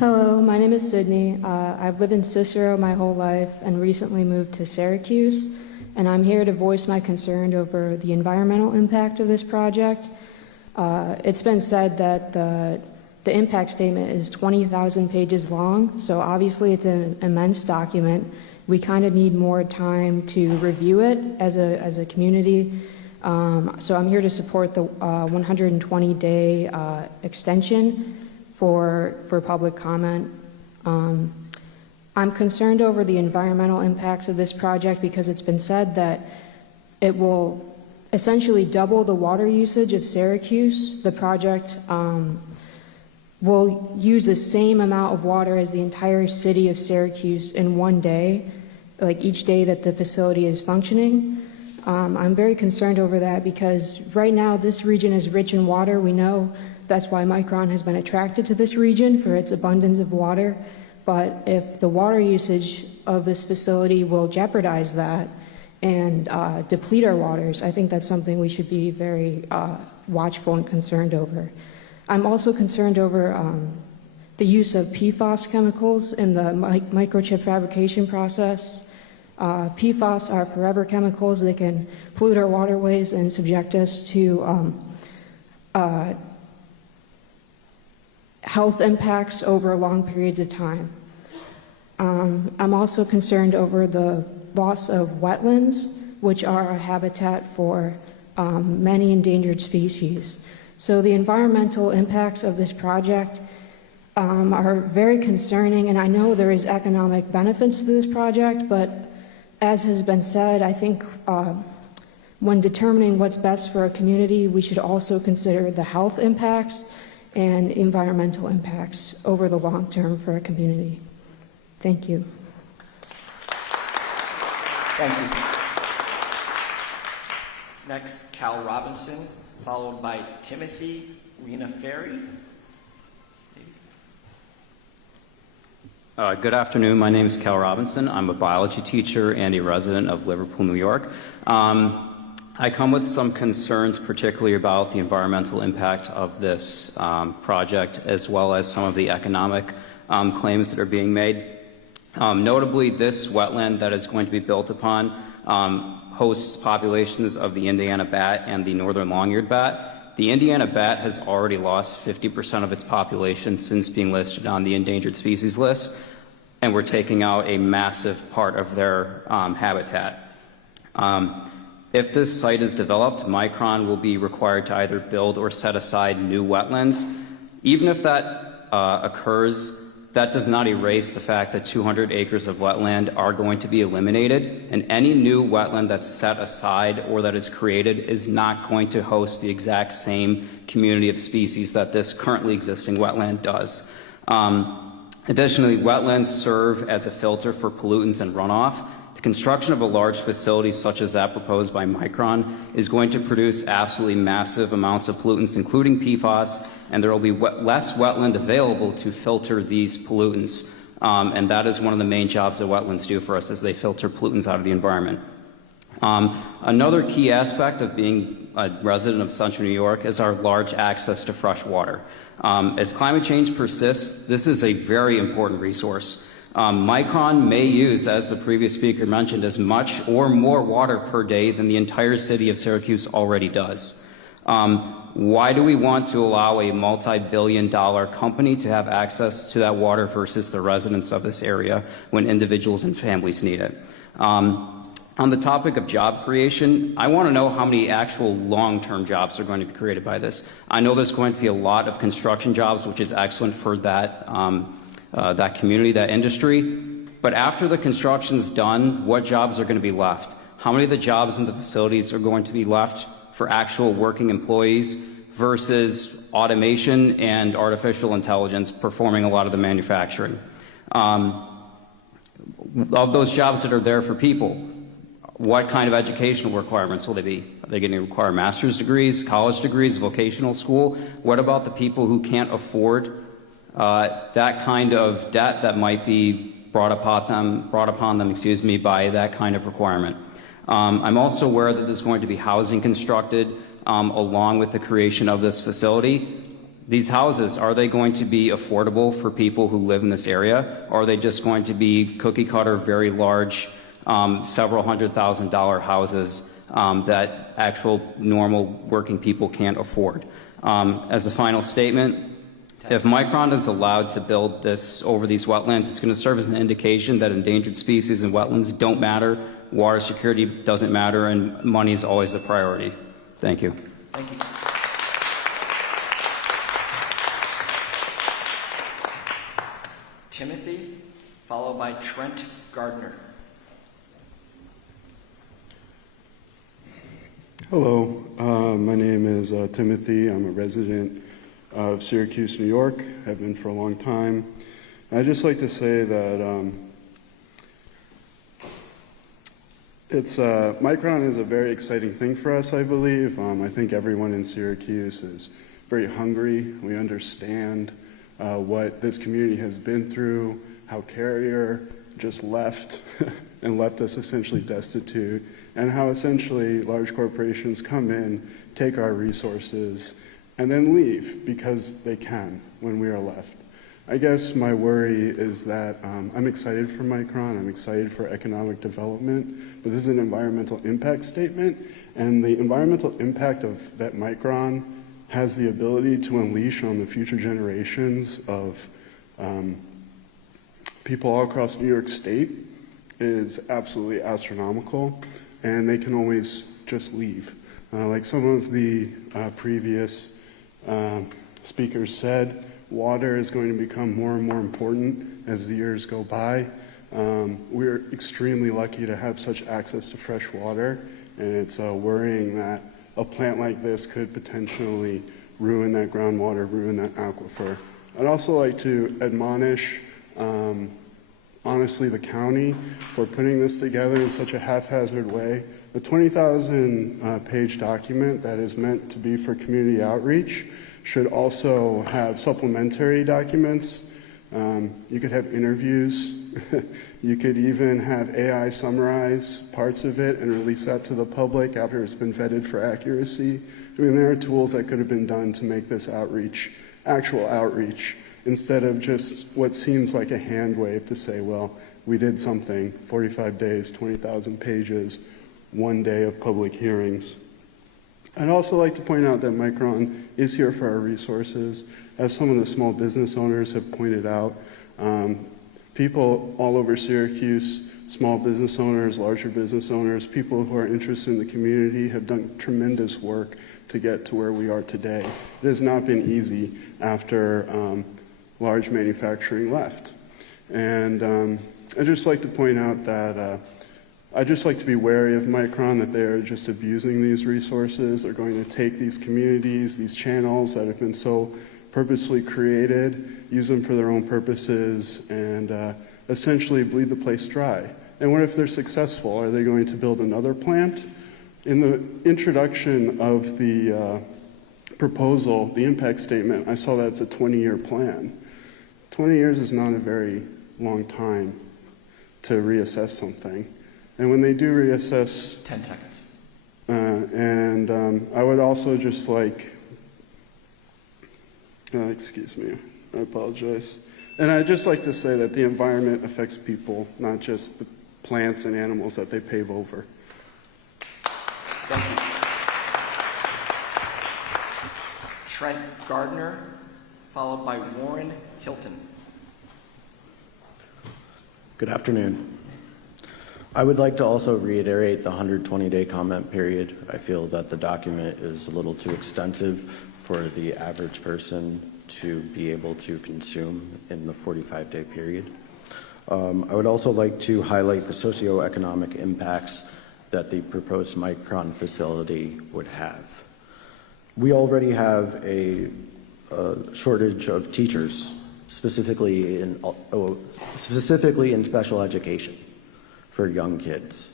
Hello, my name is Sydney. I've lived in Cicero my whole life and recently moved to Syracuse, and I'm here to voice my concern over the environmental impact of this project. It's been said that the impact statement is 20,000 pages long, so obviously it's an immense document. We kind of need more time to review it as a community. So I'm here to support the 120-day extension for public comment. I'm concerned over the environmental impacts of this project because it's been said that it will essentially double the water usage of Syracuse. The project will use the same amount of water as the entire city of Syracuse in one day, like each day that the facility is functioning. I'm very concerned over that because right now this region is rich in water. We know that's why Micron has been attracted to this region for its abundance of water. But if the water usage of this facility will jeopardize that and deplete our waters, I think that's something we should be very watchful and concerned over. I'm also concerned over the use of PFAS chemicals in the microchip fabrication process. PFAS are forever chemicals. They can pollute our waterways and subject us to health impacts over long periods of time. I'm also concerned over the loss of wetlands, which are a habitat for many endangered species. So the environmental impacts of this project are very concerning, and I know there is economic benefits to this project, but as has been said, I think when determining what's best for a community, we should also consider the health impacts and environmental impacts over the long term for a community. Thank you. Thank you. Next, Cal Robinson, followed by Timothy Rena Ferry. Good afternoon. My name is Cal Robinson. I'm a biology teacher and a resident of Liverpool, New York. I come with some concerns, particularly about the environmental impact of this project, as well as some of the economic claims that are being made. Notably, this wetland that is going to be built upon hosts populations of the Indiana bat and the northern long-eared bat. The Indiana bat has already lost 50% of its population since being listed on the endangered species list, and we're taking out a massive part of their habitat. If this site is developed, Micron will be required to either build or set aside new wetlands. Even if that occurs, that does not erase the fact that 200 acres of wetland are going to be eliminated, and any new wetland that's set aside or that is created is not going to host the exact same community of species that this currently existing wetland does. Additionally, wetlands serve as a filter for pollutants and runoff. The construction of a large facility such as that proposed by Micron is going to produce absolutely massive amounts of pollutants, including PFAS, and there will be less wetland available to filter these pollutants. And that is one of the main jobs that wetlands do for us, is they filter pollutants out of the environment. Another key aspect of being a resident of Central New York is our large access to fresh water. As climate change persists, this is a very important resource. Micron may use, as the previous speaker mentioned, as much or more water per day than the entire city of Syracuse already does. Why do we want to allow a multi-billion-dollar company to have access to that water versus the residents of this area when individuals and families need it? On the topic of job creation, I want to know how many actual long-term jobs are going to be created by this. I know there's going to be a lot of construction jobs, which is excellent for that that community, that industry. But after the construction's done, what jobs are going to be left? How many of the jobs in the facilities are going to be left for actual working employees versus automation and artificial intelligence performing a lot of the manufacturing? Of those jobs that are there for people, what kind of educational requirements will they be? Are they going to require master's degrees, college degrees, vocational school? What about the people who can't afford that kind of debt that might be brought upon them, by that kind of requirement? I'm also aware that there's going to be housing constructed along with the creation of this facility. These houses, are they going to be affordable for people who live in this area? Or are they just going to be cookie cutter, very large, several $100,000 houses that actual normal working people can't afford? As a final statement, if Micron is allowed to build this over these wetlands, it's going to serve as an indication that endangered species and wetlands don't matter, water security doesn't matter, and money is always the priority. Thank you. Thank you. Timothy, followed by Trent Gardner. Hello, my name is Timothy. I'm a resident of Syracuse, New York. Have been for a long time. I'd just like to say that Micron is a very exciting thing for us, I believe. I think everyone in Syracuse is very hungry. We understand what this community has been through, how Carrier just left and left us essentially destitute, and how essentially large corporations come in, take our resources, and then leave because they can when we are left. I guess my worry is that I'm excited for Micron, I'm excited for economic development, but this is an environmental impact statement, and the environmental impact of that Micron has the ability to unleash on the future generations of people all across New York State is absolutely astronomical, and they can always just leave. Like some of the previous speakers said, water is going to become more and more important as the years go by. We're extremely lucky to have such access to fresh water, and it's worrying that a plant like this could potentially ruin that groundwater, ruin that aquifer. I'd also like to admonish, honestly, the county for putting this together in such a haphazard way. The 20,000 page document that is meant to be for community outreach should also have supplementary documents. You could have interviews. You could even have AI summarize parts of it and release that to the public after it's been vetted for accuracy. I mean, there are tools that could have been done to make this outreach, actual outreach, instead of just what seems like a hand wave to say, well, we did something, 45 days, 20,000 pages. one day of public hearings. I'd also like to point out that Micron is here for our resources. As some of the small business owners have pointed out, people all over Syracuse, small business owners, larger business owners, people who are interested in the community have done tremendous work to get to where we are today. It has not been easy after large manufacturing left. And I'd just like to point out that I'd just like to be wary of Micron, that they are just abusing these resources. They're going to take these communities, these channels that have been so purposely created, use them for their own purposes, and essentially bleed the place dry. And what if they're successful? Are they going to build another plant? In the introduction of the proposal, the impact statement, I saw that it's a 20-year plan. 20 years is not a very long time to reassess something. And when they do reassess... 10 seconds. I would also just like... excuse me, I apologize. And I'd just like to say that the environment affects people, not just the plants and animals that they pave over. Thank you. Trent Gardner, followed by Warren Hilton. Good afternoon. I would like to also reiterate the 120-day comment period. I feel that the document is a little too extensive for the average person to be able to consume in the 45-day period. I would also like to highlight the socioeconomic impacts that the proposed Micron facility would have. We already have a shortage of teachers, specifically in special education for young kids.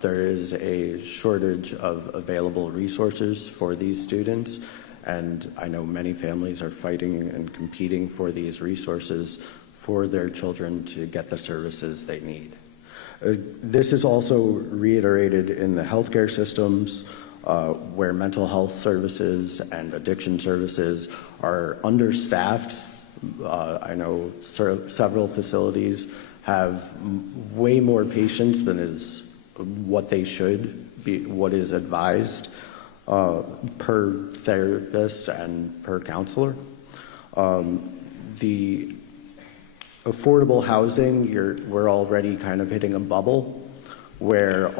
There is a shortage of available resources for these students, and I know many families are fighting and competing for these resources for their children to get the services they need. This is also reiterated in the healthcare systems, where mental health services and addiction services are understaffed. I know several facilities have way more patients than is what they should be, what is advised per therapist and per counselor. The affordable housing, we're already kind of hitting a bubble where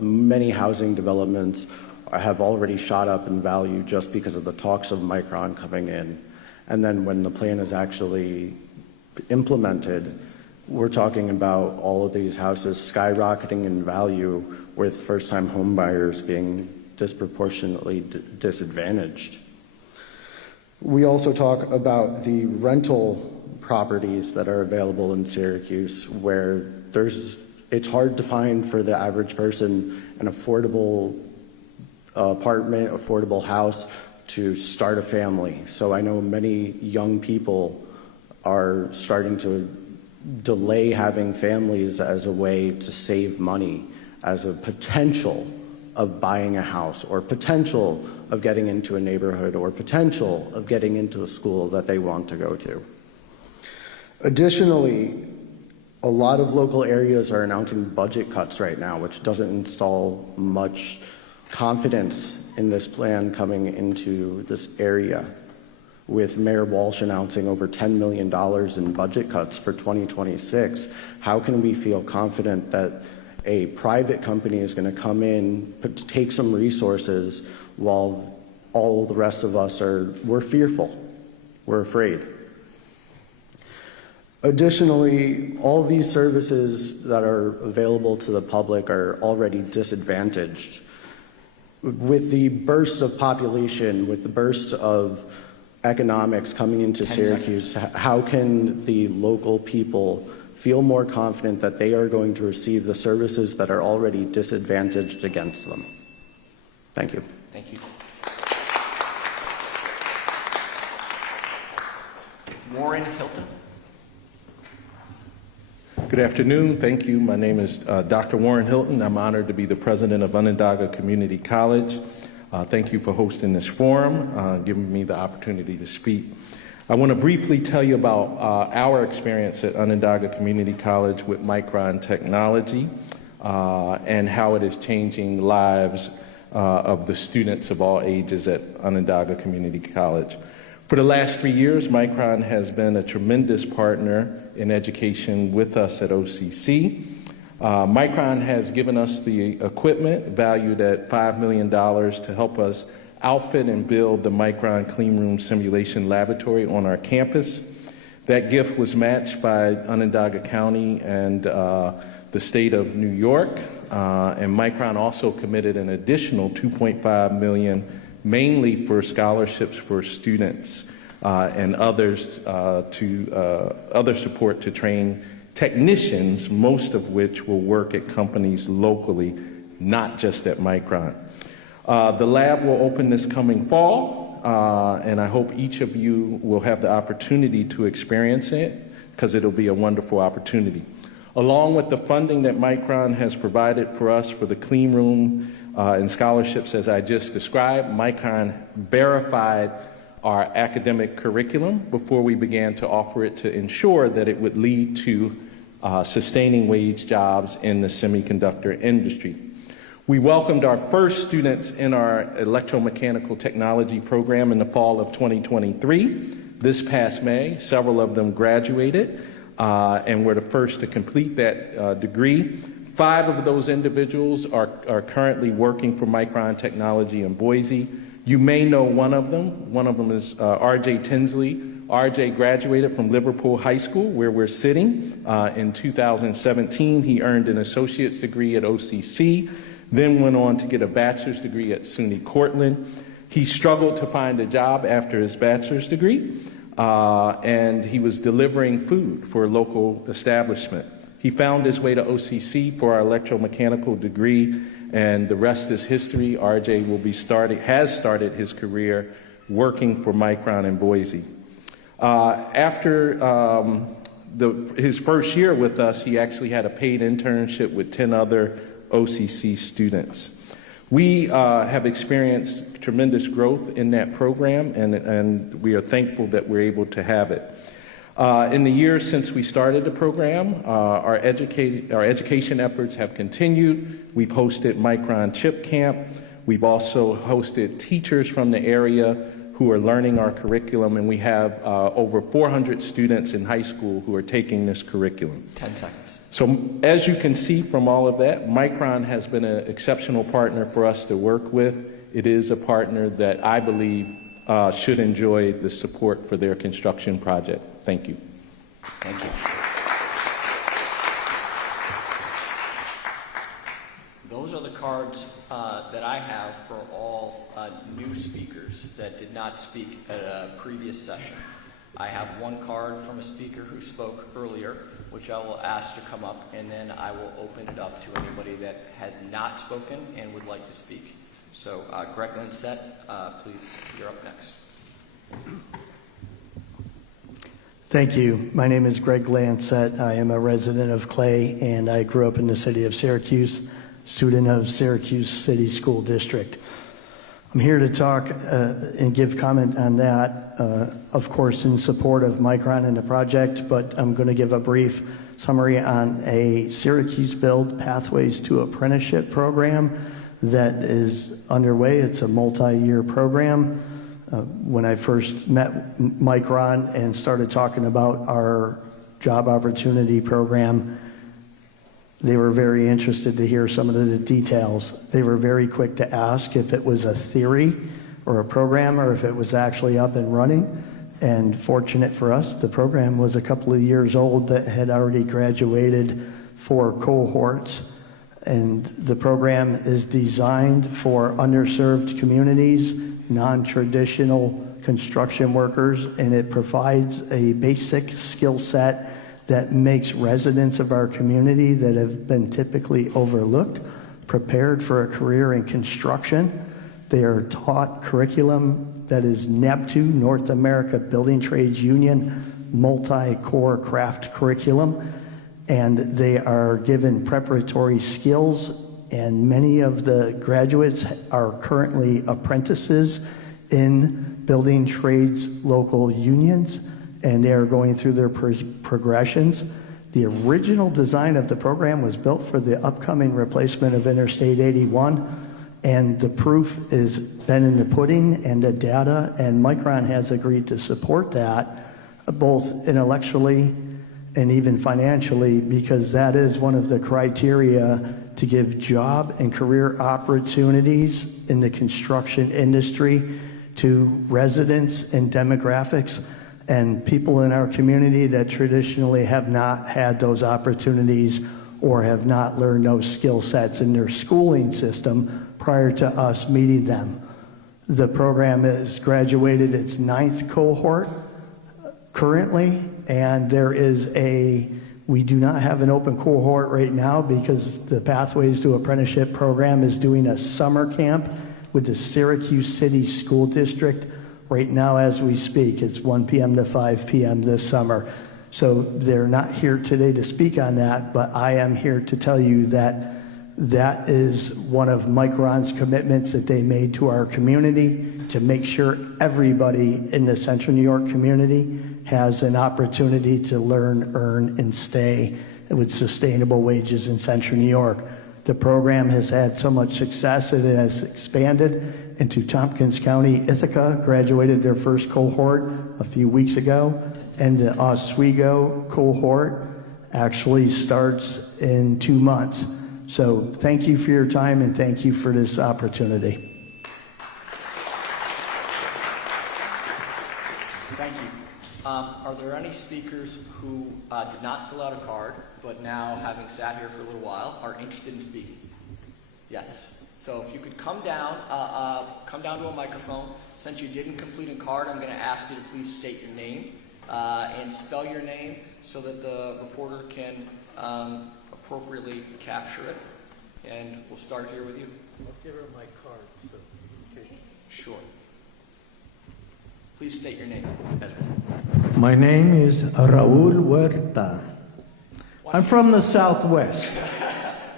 many housing developments have already shot up in value just because of the talks of Micron coming in. And then when the plan is actually implemented, we're talking about all of these houses skyrocketing in value with first-time home buyers being disproportionately disadvantaged. We also talk about the rental properties that are available in Syracuse, where it's hard to find for the average person an affordable apartment, affordable house to start a family. So I know many young people are starting to delay having families as a way to save money, as a potential of buying a house, or potential of getting into a neighborhood, or potential of getting into a school that they want to go to. Additionally, a lot of local areas are announcing budget cuts right now, which doesn't install much confidence in this plan coming into this area, with Mayor Walsh announcing over $10 million in budget cuts for 2026. How can we feel confident that a private company is going to come in, take some resources, while all the rest of us we're fearful, we're afraid? Additionally, all these services that are available to the public are already disadvantaged. With the burst of population, with the burst of economics coming into Syracuse, how can the local people feel more confident that they are going to receive the services that are already disadvantaged against them? Thank you. Thank you. Warren Hilton. Good afternoon. Thank you. My name is Dr. Warren Hilton. I'm honored to be the president of Onondaga Community College. Thank you for hosting this forum, giving me the opportunity to speak. I want to briefly tell you about our experience at Onondaga Community College with Micron technology. and how it is changing lives of the students of all ages at Onondaga Community College. For the last 3 years, Micron has been a tremendous partner in education with us at OCC. Micron has given us the equipment valued at $5 million to help us outfit and build the Micron Clean Room Simulation Laboratory on our campus. That gift was matched by Onondaga County and the state of New York, and Micron also committed an additional $2.5 million, mainly for scholarships for students and others to other support to train technicians, most of which will work at companies locally, not just at Micron. The lab will open this coming fall, and I hope each of you will have the opportunity to experience it, because it'll be a wonderful opportunity. Along with the funding that Micron has provided for us for the clean room and scholarships, as I just described, Micron verified our academic curriculum before we began to offer it to ensure that it would lead to sustaining wage jobs in the semiconductor industry. We welcomed our first students in our electromechanical technology program in the fall of 2023. This past May, several of them graduated and were the first to complete that degree. 5 of those individuals are currently working for Micron Technology in Boise. You may know one of them. One of them is R.J. Tinsley. R.J. graduated from Liverpool High School, where we're sitting, in 2017. He earned an associate's degree at OCC, then went on to get a bachelor's degree at SUNY Cortland. He struggled to find a job after his bachelor's degree, and he was delivering food for a local establishment. He found his way to OCC for our electromechanical degree, and the rest is history. RJ has started his career working for Micron in Boise. After his first year with us, he actually had a paid internship with 10 other OCC students. We have experienced tremendous growth in that program, and we are thankful that we're able to have it. In the years since we started the program, our education efforts have continued. We've hosted Micron Chip Camp. We've also hosted teachers from the area who are learning our curriculum, and we have over 400 students in high school who are taking this curriculum. 10 seconds. So as you can see from all of that, Micron has been an exceptional partner for us to work with. It is a partner that I believe should enjoy the support for their construction project. Thank you. Thank you. Those are the cards that I have for all new speakers that did not speak at a previous session. I have one card from a speaker who spoke earlier, which I will ask to come up, and then I will open it up to anybody that has not spoken and would like to speak. So Greg Linsett, please, you're up next. Thank you. My name is Greg Lancet. I am a resident of Clay, and I grew up in the city of Syracuse, student of Syracuse City School District. I'm here to talk and give comment on that, of course, in support of Micron and the project, but I'm going to give a brief summary on a Syracuse Build Pathways to Apprenticeship program that is underway. It's a multi-year program. When I first met Micron and started talking about our job opportunity program, they were very interested to hear some of the details. They were very quick to ask if it was a theory or a program or if it was actually up and running. And fortunate for us, the program was a couple of years old that had already graduated 4 cohorts. And the program is designed for underserved communities, non-traditional construction workers, and it provides a basic skill set that makes residents of our community that have been typically overlooked prepared for a career in construction. They are taught curriculum that is NEPTU, North America Building Trades Union, multi-core craft curriculum, and they are given preparatory skills, and many of the graduates are currently apprentices in building trades local unions, and they are going through their progressions. The original design of the program was built for the upcoming replacement of Interstate 81, and the proof has been in the pudding and the data, and Micron has agreed to support that, both intellectually and even financially, because that is one of the criteria to give job and career opportunities in the construction industry to residents and demographics and people in our community that traditionally have not had those opportunities or have not learned those skill sets in their schooling system prior to us meeting them. The program has graduated its 9th cohort currently, and we do not have an open cohort right now because the Pathways to Apprenticeship program is doing a summer camp with the Syracuse City School District right now as we speak. It's 1 p.m. to 5 p.m. this summer. So they're not here today to speak on that, but I am here to tell you that that is one of Micron's commitments that they made to our community to make sure everybody in the Central New York community has an opportunity to learn, earn, and stay with sustainable wages in Central New York. The program has had so much success that it has expanded into Tompkins County. Ithaca graduated their first cohort a few weeks ago, and the Oswego cohort actually starts in 2 months. So thank you for your time and thank you for this opportunity. Thank you. Are there any speakers who did not fill out a card, but now, having sat here for a little while, are interested in speaking? Yes. So if you could come down to a microphone. Since you didn't complete a card, I'm going to ask you to please state your name and spell your name so that the reporter can appropriately capture it. And we'll start here with you. I'll give her my card. So, okay. Sure. Please state your name. My name is Raul Huerta. I'm from the Southwest.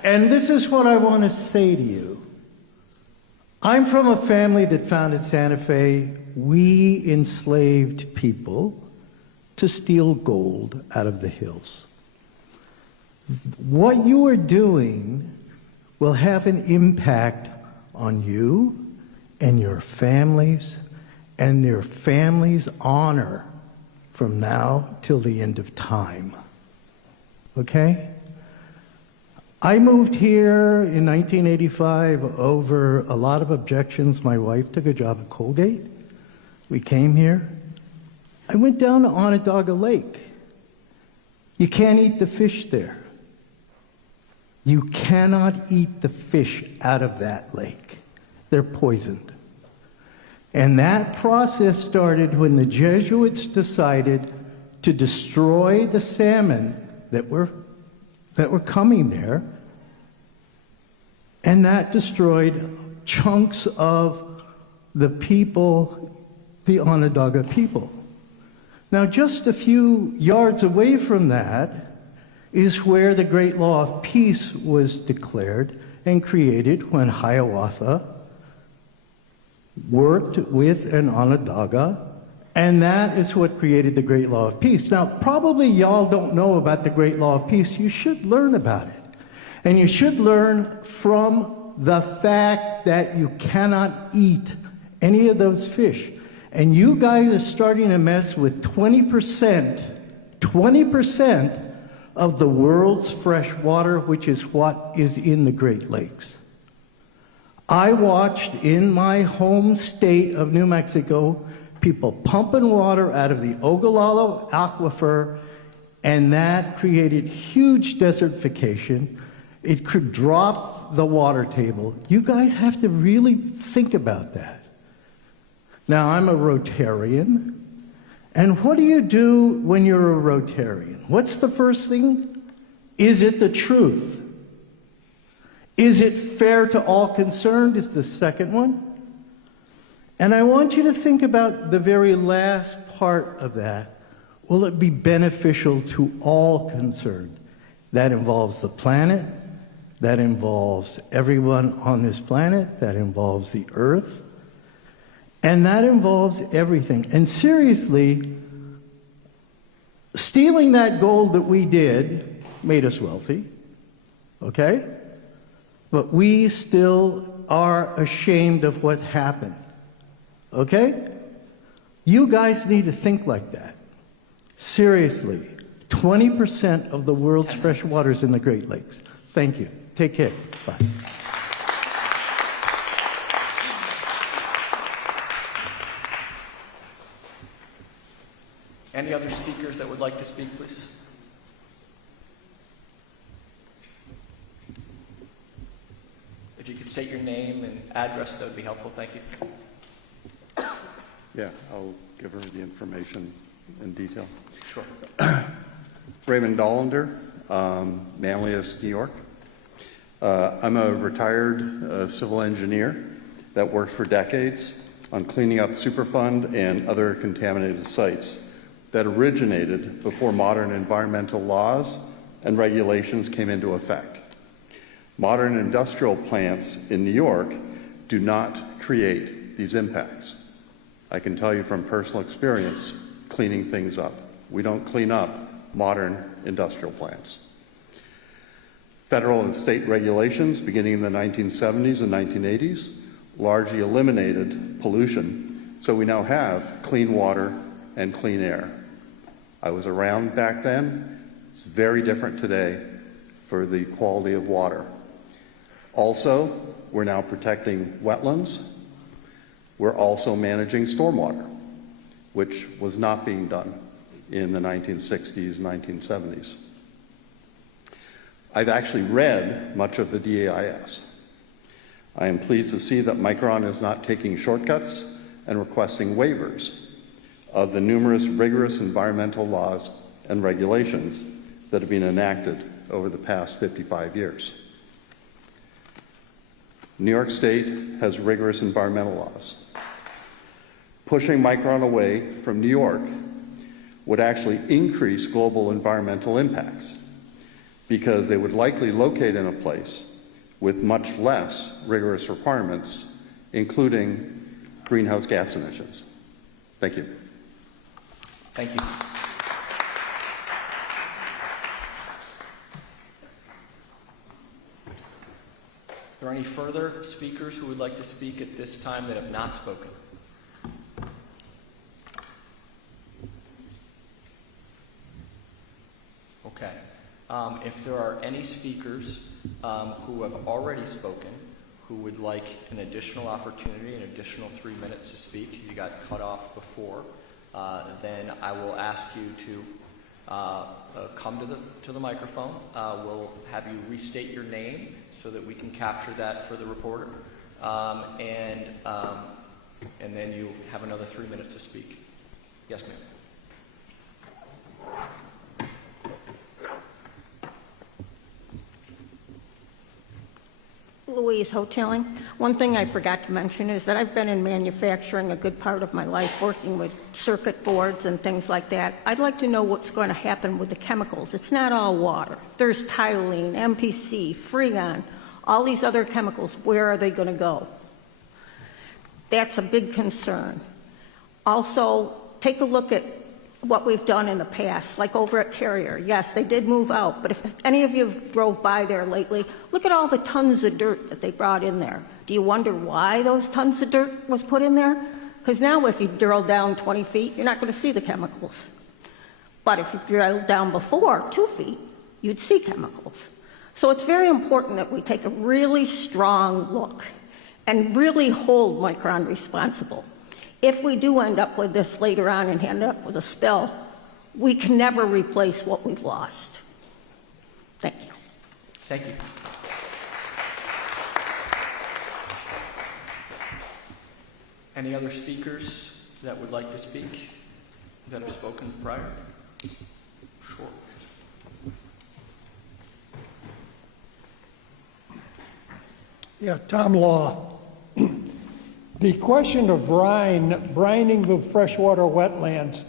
And this is what I want to say to you. I'm from a family that founded Santa Fe. We enslaved people to steal gold out of the hills. What you are doing will have an impact on you and your families and their families' honor from now till the end of time. Okay? I moved here in 1985 over a lot of objections. My wife took a job at Colgate. We came here. I went down to Onondaga Lake. You can't eat the fish there. You cannot eat the fish out of that lake. They're poisoned. And that process started when the Jesuits decided to destroy the salmon that were coming there, and that destroyed chunks of the people, the Onondaga people. Now, just a few yards away from that is where the Great Law of Peace was declared and created when Hiawatha worked with an Onondaga, and that is what created the Great Law of Peace. Now, probably y'all don't know about the Great Law of Peace. You should learn about it. And you should learn from the fact that you cannot eat any of those fish. And you guys are starting to mess with 20% of the world's fresh water, which is what is in the Great Lakes. I watched in my home state of New Mexico people pumping water out of the Ogallala Aquifer, and that created huge desertification. It could drop the water table. You guys have to really think about that. Now, I'm a Rotarian, and what do you do when you're a Rotarian? What's the first thing? Is it the truth? Is it fair to all concerned is the second one. And I want you to think about the very last part of that. Will it be beneficial to all concerned? That involves the planet. That involves everyone on this planet. That involves the earth. And that involves everything. And seriously, Stealing that gold that we did made us wealthy, okay? But we still are ashamed of what happened, okay? You guys need to think like that. Seriously, 20% of the world's fresh water is in the Great Lakes. Thank you. Take care. Bye. Any other speakers that would like to speak, please? If you could state your name and address, that would be helpful. Thank you. Yeah, I'll give her the information in detail. Sure. Raymond Dollander, Manlius, New York. I'm a retired civil engineer that worked for decades on cleaning up Superfund and other contaminated sites that originated before modern environmental laws and regulations came into effect. Modern industrial plants in New York do not create these impacts. I can tell you from personal experience cleaning things up. We don't clean up modern industrial plants. Federal and state regulations beginning in the 1970s and 1980s largely eliminated pollution, so we now have clean water and clean air. I was around back then. It's very different today for the quality of water. Also, we're now protecting wetlands. We're also managing stormwater, which was not being done in the 1960s, 1970s. I've actually read much of the DAIS. I am pleased to see that Micron is not taking shortcuts and requesting waivers of the numerous rigorous environmental laws and regulations that have been enacted over the past 55 years. New York State has rigorous environmental laws. Pushing Micron away from New York would actually increase global environmental impacts because they would likely locate in a place with much less rigorous requirements, including greenhouse gas emissions. Thank you. Thank you. Are there any further speakers who would like to speak at this time that have not spoken? Okay. If there are any speakers who have already spoken who would like an additional opportunity, an additional 3 minutes to speak, you got cut off before, then I will ask you to come to the microphone. We'll have you restate your name so that we can capture that for the reporter, and then you have another 3 minutes to speak. Yes, ma'am. Louise Hoteling. One thing I forgot to mention is that I've been in manufacturing a good part of my life, working with circuit boards and things like that. I'd like to know what's going to happen with the chemicals. It's not all water. There's toluene, MPC, Freon, all these other chemicals. Where are they going to go? That's a big concern. Also, take a look at what we've done in the past, like over at Carrier. Yes, they did move out, but if any of you drove by there lately, look at all the tons of dirt that they brought in there. Do you wonder why those tons of dirt was put in there? Because now if you drill down 20 feet, you're not going to see the chemicals. But if you drill down before 2 feet, you'd see chemicals. So it's very important that we take a really strong look and really hold Micron responsible. If we do end up with this later on and end up with a spill, we can never replace what we've lost. Thank you. Thank you. Any other speakers that would like to speak that have spoken prior? Sure. Yeah, Tom Law. The question of brining the freshwater wetlands,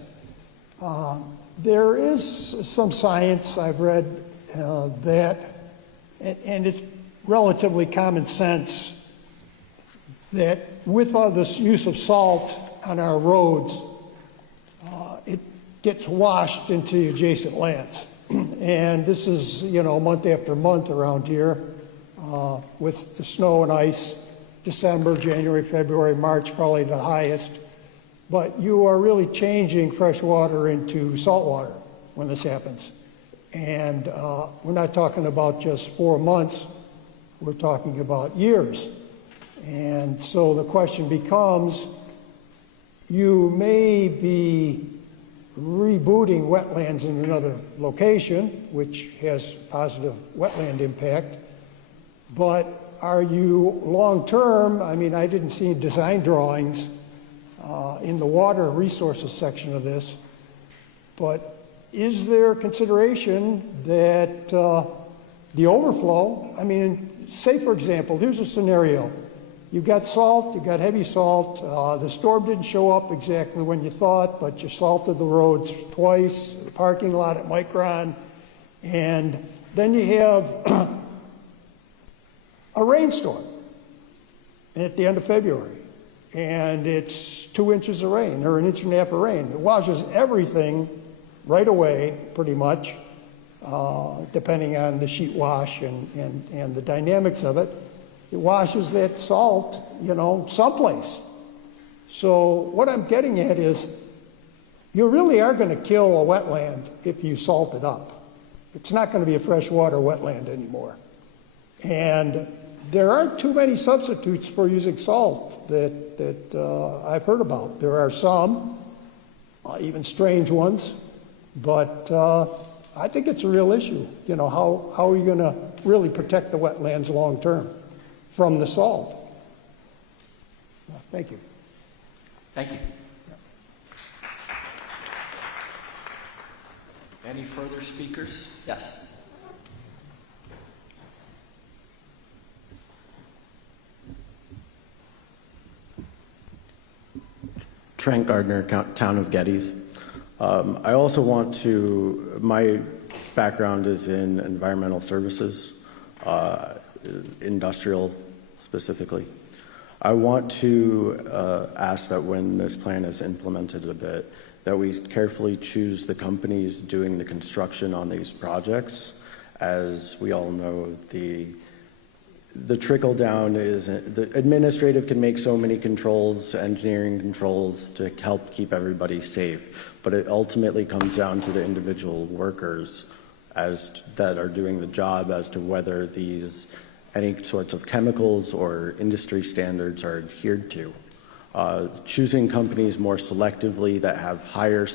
there is some science I've read that, and it's relatively common sense, that with all this use of salt on our roads, it gets washed into the adjacent lands. And this is, month after month around here with the snow and ice. December, January, February, March, probably the highest. But you are really changing fresh water into salt water when this happens. And we're not talking about just 4 months, we're talking about years. And so the question becomes, you may be rebooting wetlands in another location, which has positive wetland impact, but are you long-term? I mean, I didn't see design drawings in the water resources section of this, but is there consideration that the overflow, I mean, say for example, here's a scenario. You've got salt, you've got heavy salt, the storm didn't show up exactly when you thought, but you salted the roads twice, the parking lot at Micron, and then you have a rainstorm at the end of February, and it's 2 inches of rain, or 1.5 inches of rain. It washes everything right away, pretty much, depending on the sheet wash and the dynamics of it. It washes that salt, someplace. So what I'm getting at is, you really are going to kill a wetland if you salt it up. It's not going to be a freshwater wetland anymore. And there aren't too many substitutes for using salt that I've heard about. There are some, even strange ones, but I think it's a real issue. How are you going to really protect the wetlands long term from the salt? Thank you. Thank you. Any further speakers? Yes. Trent Gardner, town of Geddes. I also want to, my background is in environmental services, industrial specifically. I want to ask that when this plan is implemented a bit, that we carefully choose the companies doing the construction on these projects. As we all know, the trickle down is, the administrative can make so many controls, engineering controls to help keep everybody safe, but it ultimately comes down to the individual workers that are doing the job as to whether any sorts of chemicals or industry standards are adhered to. Choosing companies more selectively that have higher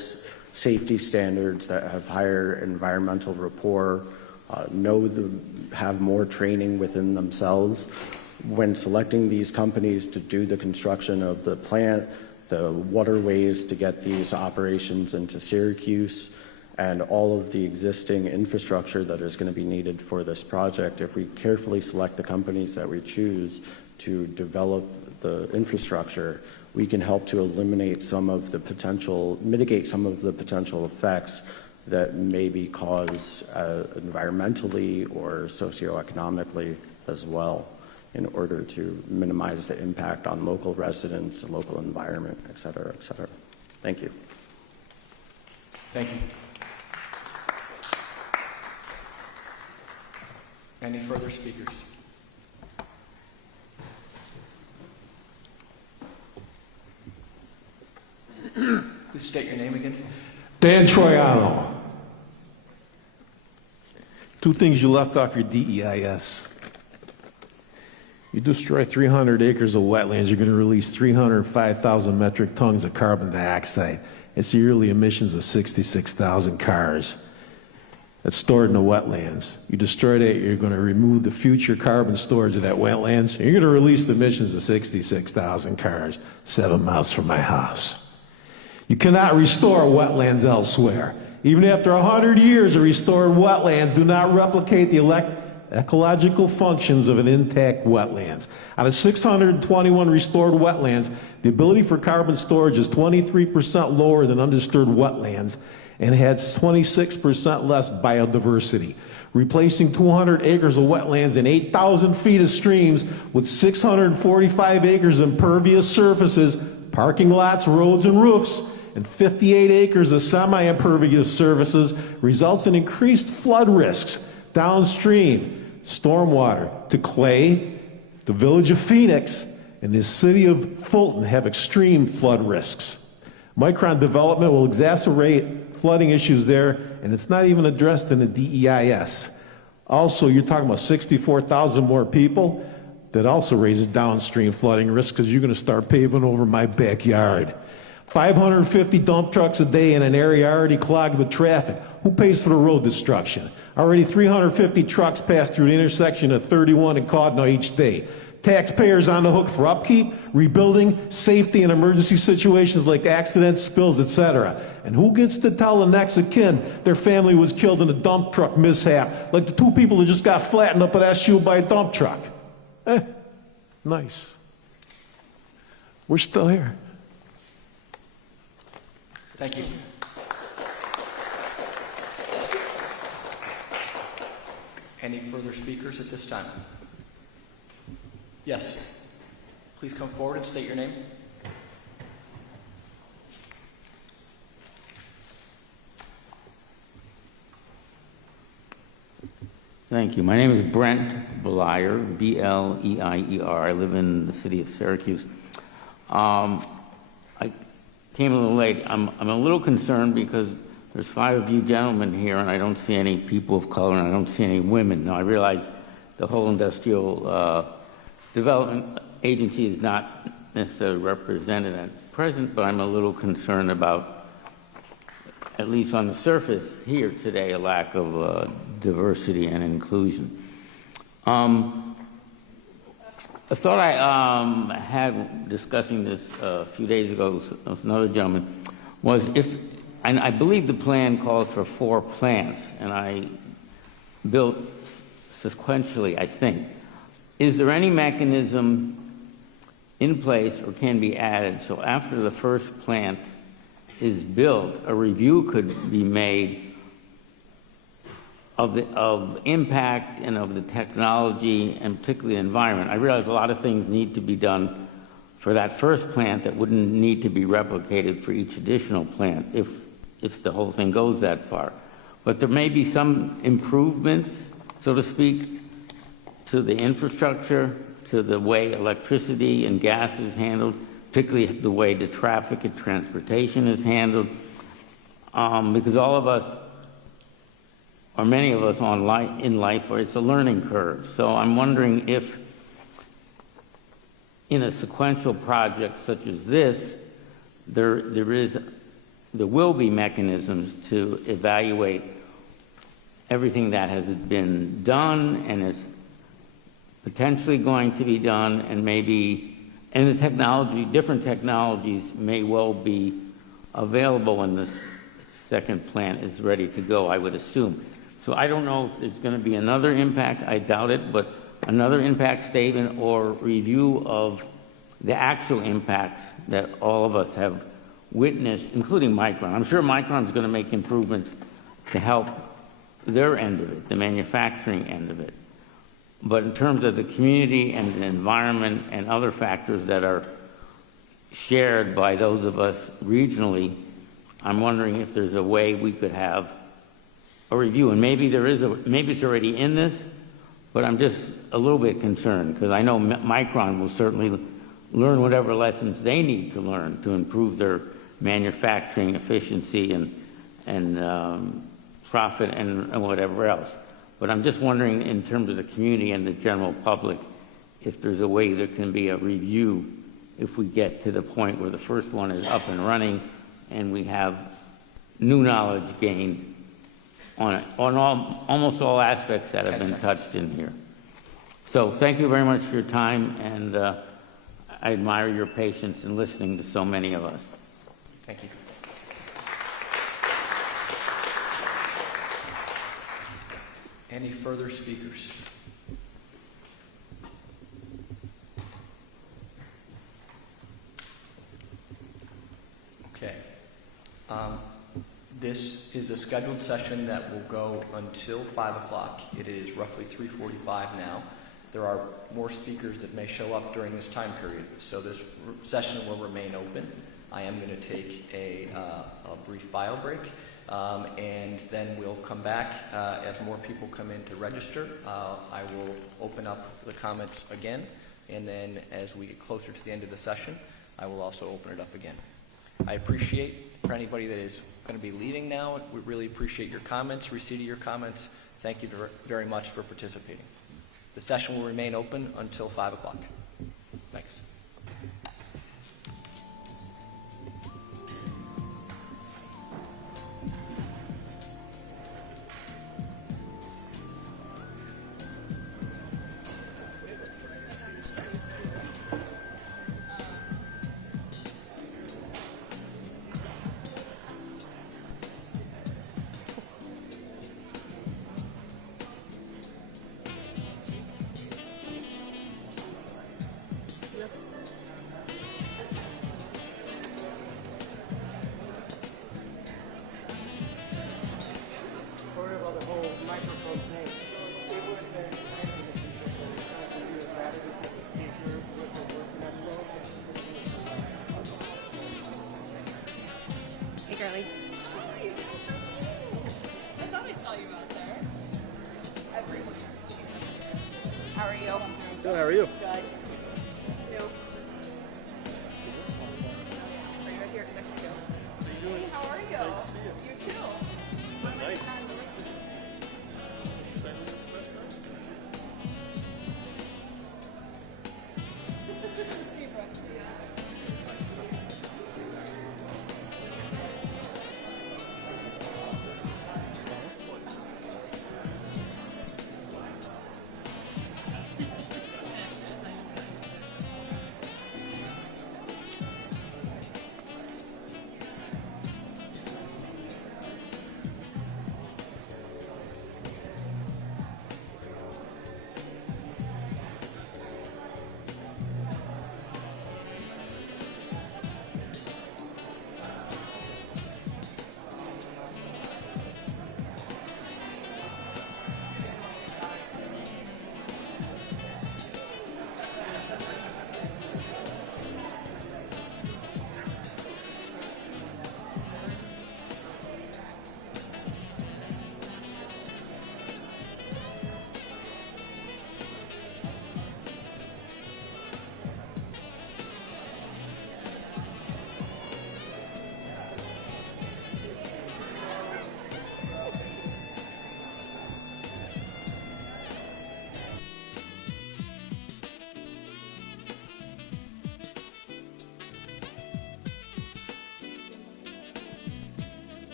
safety standards, that have higher environmental rapport, have more training within themselves. When selecting these companies to do the construction of the plant, the waterways to get these operations into Syracuse, and all of the existing infrastructure that is going to be needed for this project, if we carefully select the companies that we choose to develop the infrastructure, we can help to mitigate some of the potential effects that may be caused environmentally or socioeconomically as well, in order to minimize the impact on local residents, the local environment, et cetera, et cetera. Thank you. Thank you. Any further speakers? Please state your name again. Dan Troiano. 2 things you left off your DEIS. You destroy 300 acres of wetlands, you're going to release 305,000 metric tons of carbon dioxide. It's yearly emissions of 66,000 cars. That's stored in the wetlands. You destroy that, you're going to remove the future carbon storage of that wetlands, and you're going to release the emissions of 66,000 cars 7 miles from my house. You cannot restore wetlands elsewhere. Even after 100 years of restored wetlands do not replicate the ecological functions of an intact wetlands. Out of 621 restored wetlands, the ability for carbon storage is 23% lower than undisturbed wetlands and has 26% less biodiversity. Replacing 200 acres of wetlands and 8,000 feet of streams with 645 acres of impervious surfaces, parking lots, roads, and roofs and 58 acres of semi-impervious surfaces results in increased flood risks downstream, stormwater to Clay, the village of Phoenix, and the city of Fulton have extreme flood risks. Micron development will exacerbate flooding issues there, and it's not even addressed in the DEIS. Also, you're talking about 64,000 more people. That also raises downstream flooding risk because you're going to start paving over my backyard. 550 dump trucks a day in an area already clogged with traffic. Who pays for the road destruction? Already 350 trucks pass through the intersection of 31 and Cardinal each day. Taxpayers on the hook for upkeep, rebuilding, safety in emergency situations like accidents, spills, etc. And who gets to tell the next of kin their family was killed in a dump truck mishap, like the two people that just got flattened up at SU by a dump truck? Nice. We're still here. Thank you. Any further speakers at this time? Yes. Please come forward and state your name. Thank you. My name is Brent Bleier, B-L-E-I-E-R. I live in the city of Syracuse. I came a little late. I'm a little concerned because there's 5 of you gentlemen here, and I don't see any people of color, and I don't see any women. Now, I realize the whole industrial development agency is not necessarily represented at present, but I'm a little concerned about, at least on the surface here today, a lack of diversity and inclusion. A thought I had discussing this a few days ago with another gentleman was and I believe the plan calls for 4 plants, and I built sequentially, I think. Is there any mechanism in place or can be added so after the first plant is built, a review could be made of impact and of the technology and particularly the environment? I realize a lot of things need to be done for that first plant that wouldn't need to be replicated for each additional plant if the whole thing goes that far. But there may be some improvements, so to speak, to the infrastructure, to the way electricity and gas is handled, particularly the way the traffic and transportation is handled, because all of us, or many of us in life, it's a learning curve. So I'm wondering if in a sequential project such as this, there will be mechanisms to evaluate everything that has been done and is potentially going to be done, and the technology, different technologies may well be available when this second plant is ready to go, I would assume. So I don't know if there's going to be another impact, I doubt it, but another impact statement or review of the actual impacts that all of us have witnessed, including Micron. I'm sure Micron's going to make improvements to help their end of it, the manufacturing end of it. But in terms of the community and the environment and other factors that are shared by those of us regionally, I'm wondering if there's a way we could have a review. And maybe it's already in this, but I'm just a little bit concerned because I know Micron will certainly learn whatever lessons they need to learn to improve their manufacturing efficiency and profit and whatever else. But I'm just wondering, in terms of the community and the general public, if there's a way there can be a review if we get to the point where the first one is up and running and we have new knowledge gained on almost all aspects that have been touched in here. So thank you very much for your time, and I admire your patience in listening to so many of us. Thank you. Any further speakers? Okay. This is a scheduled session that will go until 5 o'clock. It is roughly 3:45 now. There are more speakers that may show up during this time period, so this session will remain open. I am going to take a brief bio break, and then we'll come back as more people come in to register. I will open up the comments again, and then as we get closer to the end of the session, I will also open it up again. I appreciate, for anybody that is going to be leaving now, we really appreciate your comments, receipt of your comments. Thank you very much for participating. The session will remain open until 5 o'clock. Thanks. Hey, girlie. I thought I saw you out there. Everyone. How are you? Good, how are you? Good. You? Are you guys here at 6 too? Hey, how are you? Nice to see you. You too. What am I trying to listen to?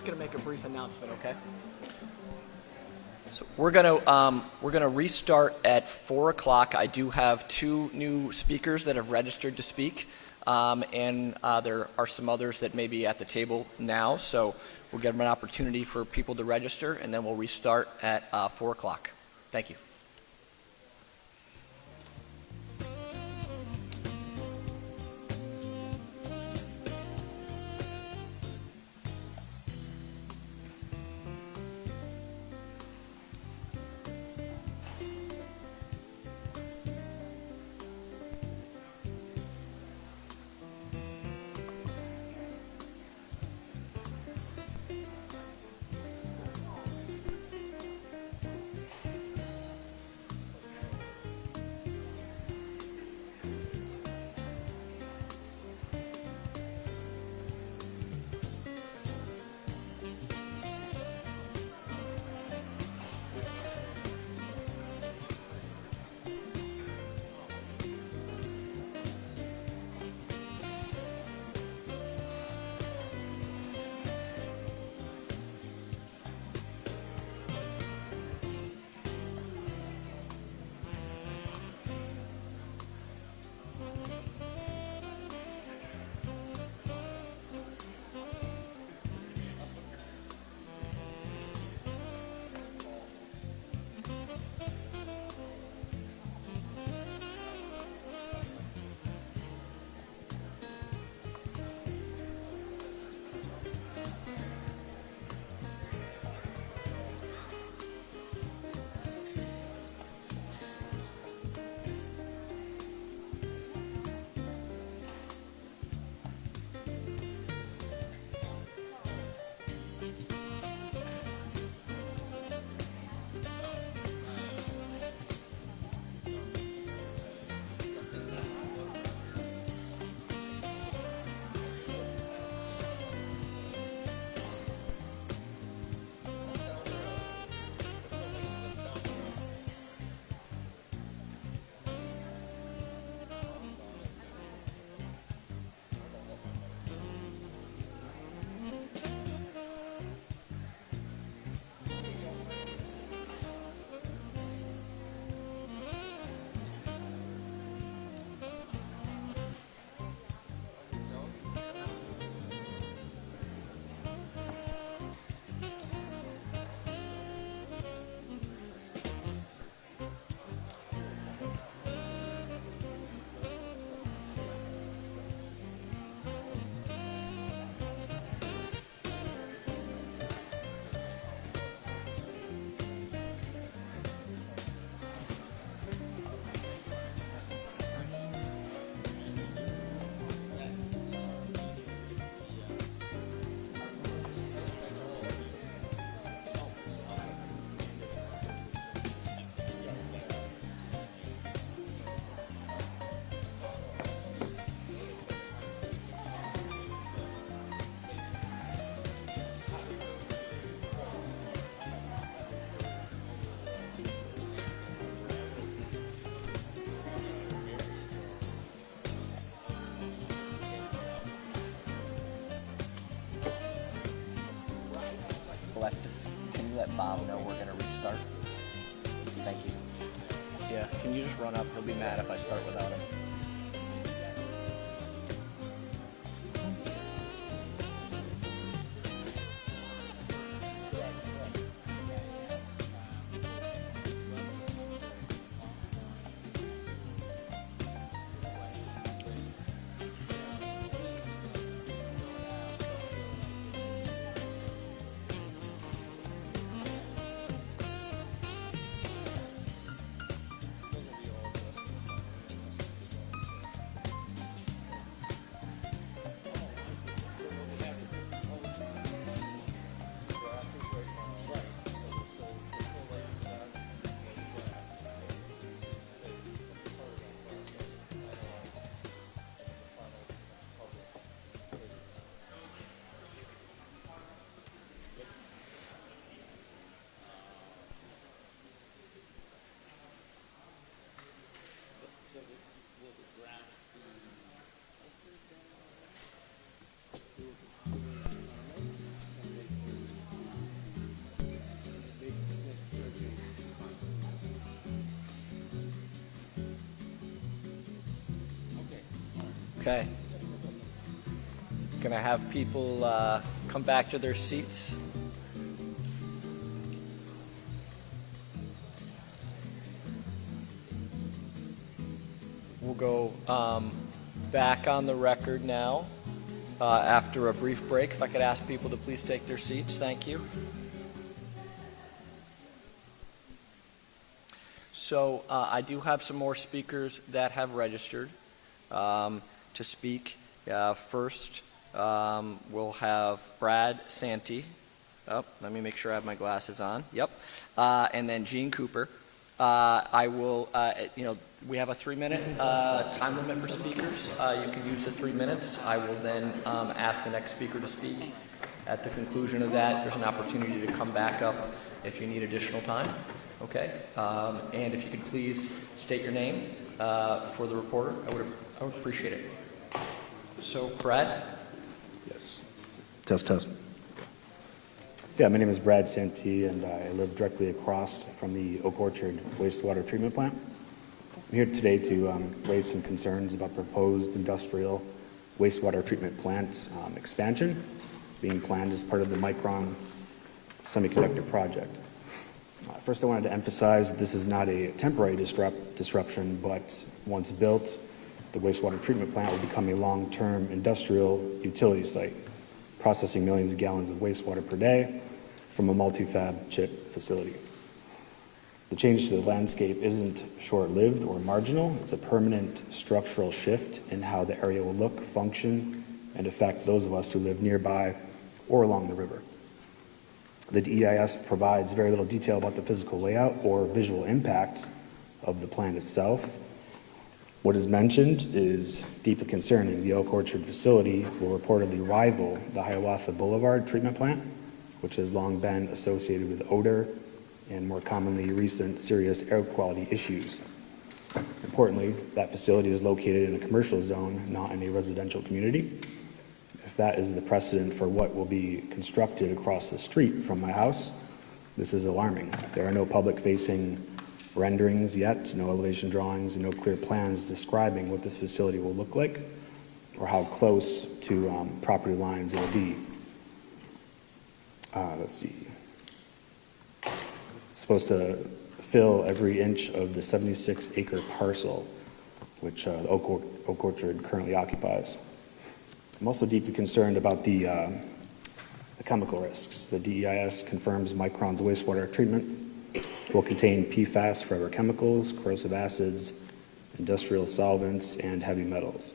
just going to make a brief announcement, okay? So we're gonna restart at 4 o'clock. I do have 2 new speakers that have registered to speak, and there are some others that may be at the table now. So we'll give them an opportunity for people to register, and then we'll restart at 4 o'clock. Thank you. Alexis, can you let Bob know we're going to restart? Thank you. Yeah, can you just run up? He'll be mad if I start without him. Okay. Gonna have people come back to their seats. We'll go back on the record now after a brief break. If I could ask people to please take their seats. Thank you. So I do have some more speakers that have registered to speak. First, we'll have Brad Santee. Oh, let me make sure I have my glasses on. Yep. And then Gene Cooper. I will, we have a 3-minute time limit for speakers. You can use the 3 minutes. I will then ask the next speaker to speak. At the conclusion of that, there's an opportunity to come back up if you need additional time. Okay? And if you could please state your name for the reporter, I would appreciate it. So, Brad? Yes. Test. Yeah, my name is Brad Santee, and I live directly across from the Oak Orchard wastewater treatment plant. I'm here today to raise some concerns about proposed industrial wastewater treatment plant expansion being planned as part of the Micron semiconductor project. First, I wanted to emphasize that this is not a temporary disruption, but once built, the wastewater treatment plant will become a long-term industrial utility site, processing millions of gallons of wastewater per day from a multi-fab chip facility. The change to the landscape isn't short-lived or marginal. It's a permanent structural shift in how the area will look, function, and affect those of us who live nearby or along the river. The DEIS provides very little detail about the physical layout or visual impact of the plant itself. What is mentioned is deeply concerning. The Oak Orchard facility will reportedly rival the Hiawatha Boulevard treatment plant, which has long been associated with odor and, more commonly, recent serious air quality issues. Importantly, that facility is located in a commercial zone, not in a residential community. If that is the precedent for what will be constructed across the street from my house, this is alarming. There are no public-facing renderings yet, no elevation drawings, and no clear plans describing what this facility will look like or how close to property lines it will be. Let's see. It's supposed to fill every inch of the 76-acre parcel, which Oak Orchard currently occupies. I'm also deeply concerned about the chemical risks. The DEIS confirms Micron's wastewater treatment will contain PFAS, forever chemicals, corrosive acids, industrial solvents, and heavy metals.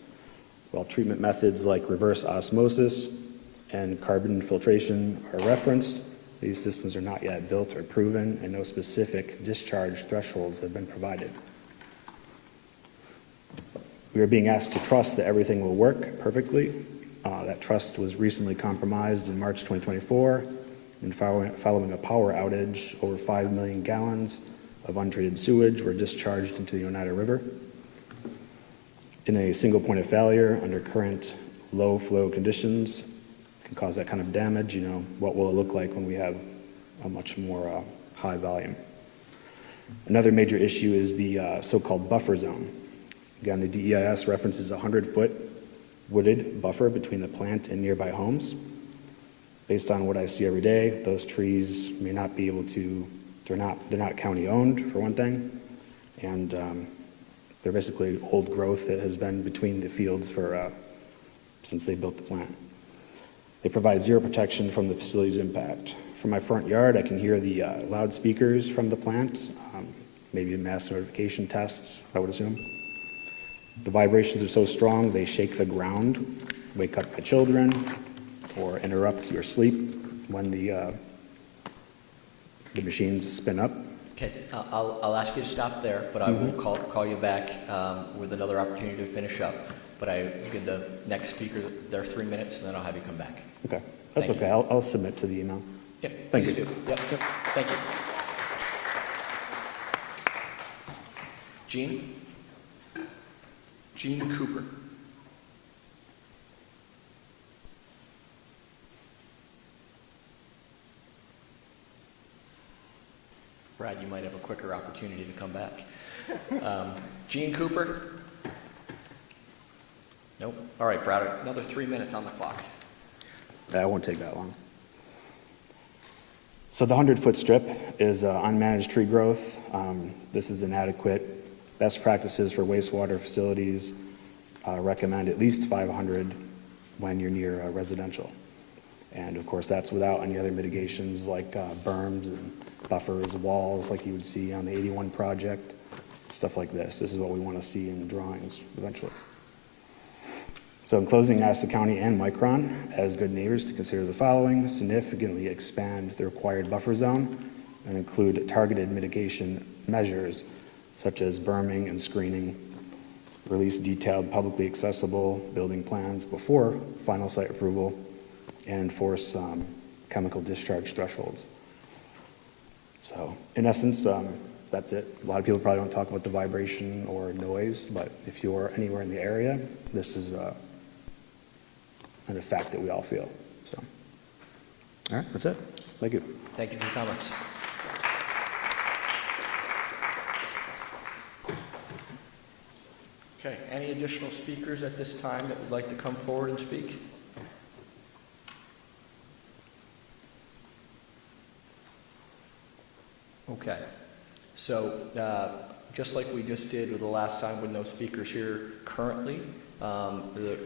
While treatment methods like reverse osmosis and carbon filtration are referenced, these systems are not yet built or proven, and no specific discharge thresholds have been provided. We are being asked to trust that everything will work perfectly. That trust was recently compromised in March 2024, and following a power outage, over 5 million gallons of untreated sewage were discharged into the Oneida River. In a single point of failure under current low flow conditions can cause that kind of damage. What will it look like when we have a much more high volume? Another major issue is the so-called buffer zone. Again, the DEIS references a 100-foot wooded buffer between the plant and nearby homes. Based on what I see every day, those trees may not be able to, they're not county owned, for one thing, and they're basically old growth that has been between the fields since they built the plant. They provide zero protection from the facility's impact. From my front yard, I can hear the loudspeakers from the plant, maybe mass notification tests, I would assume. The vibrations are so strong, they shake the ground, wake up my children, or interrupt your sleep when the machines spin up. Okay, I'll ask you to stop there, but I will call you back with another opportunity to finish up. But I give the next speaker their 3 minutes, and then I'll have you come back. Okay, that's okay. I'll submit to the email. Yeah, Thank please you. do. Yep. Thank you. Gene Cooper. Brad, you might have a quicker opportunity to come back. Gene Cooper? Nope. All right, Brad, another 3 minutes on the clock. That won't take that long. So the 100-foot strip is unmanaged tree growth. This is inadequate. Best practices for wastewater facilities recommend at least 500 when you're near residential. And of course, that's without any other mitigations like berms and buffers, walls like you would see on the 81 project, stuff like this. This is what we want to see in the drawings eventually. So in closing, I ask the county and Micron, as good neighbors, to consider the following: significantly expand the required buffer zone and include targeted mitigation measures such as berming and screening, release detailed publicly accessible building plans before final site approval, and enforce chemical discharge thresholds. So in essence, that's it. A lot of people probably don't talk about the vibration or noise, but if you're anywhere in the area, this is an effect that we all feel. So, all right, that's it. Thank you. Thank you for your comments. Okay, any additional speakers at this time that would like to come forward and speak? Okay, so just like we just did with the last time with no speakers here currently,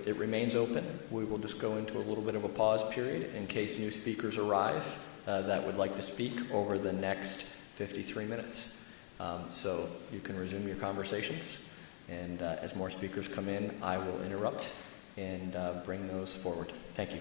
it remains open. We will just go into a little bit of a pause period in case new speakers arrive that would like to speak over the next 53 minutes. So you can resume your conversations, and as more speakers come in, I will interrupt and bring those forward. Thank you.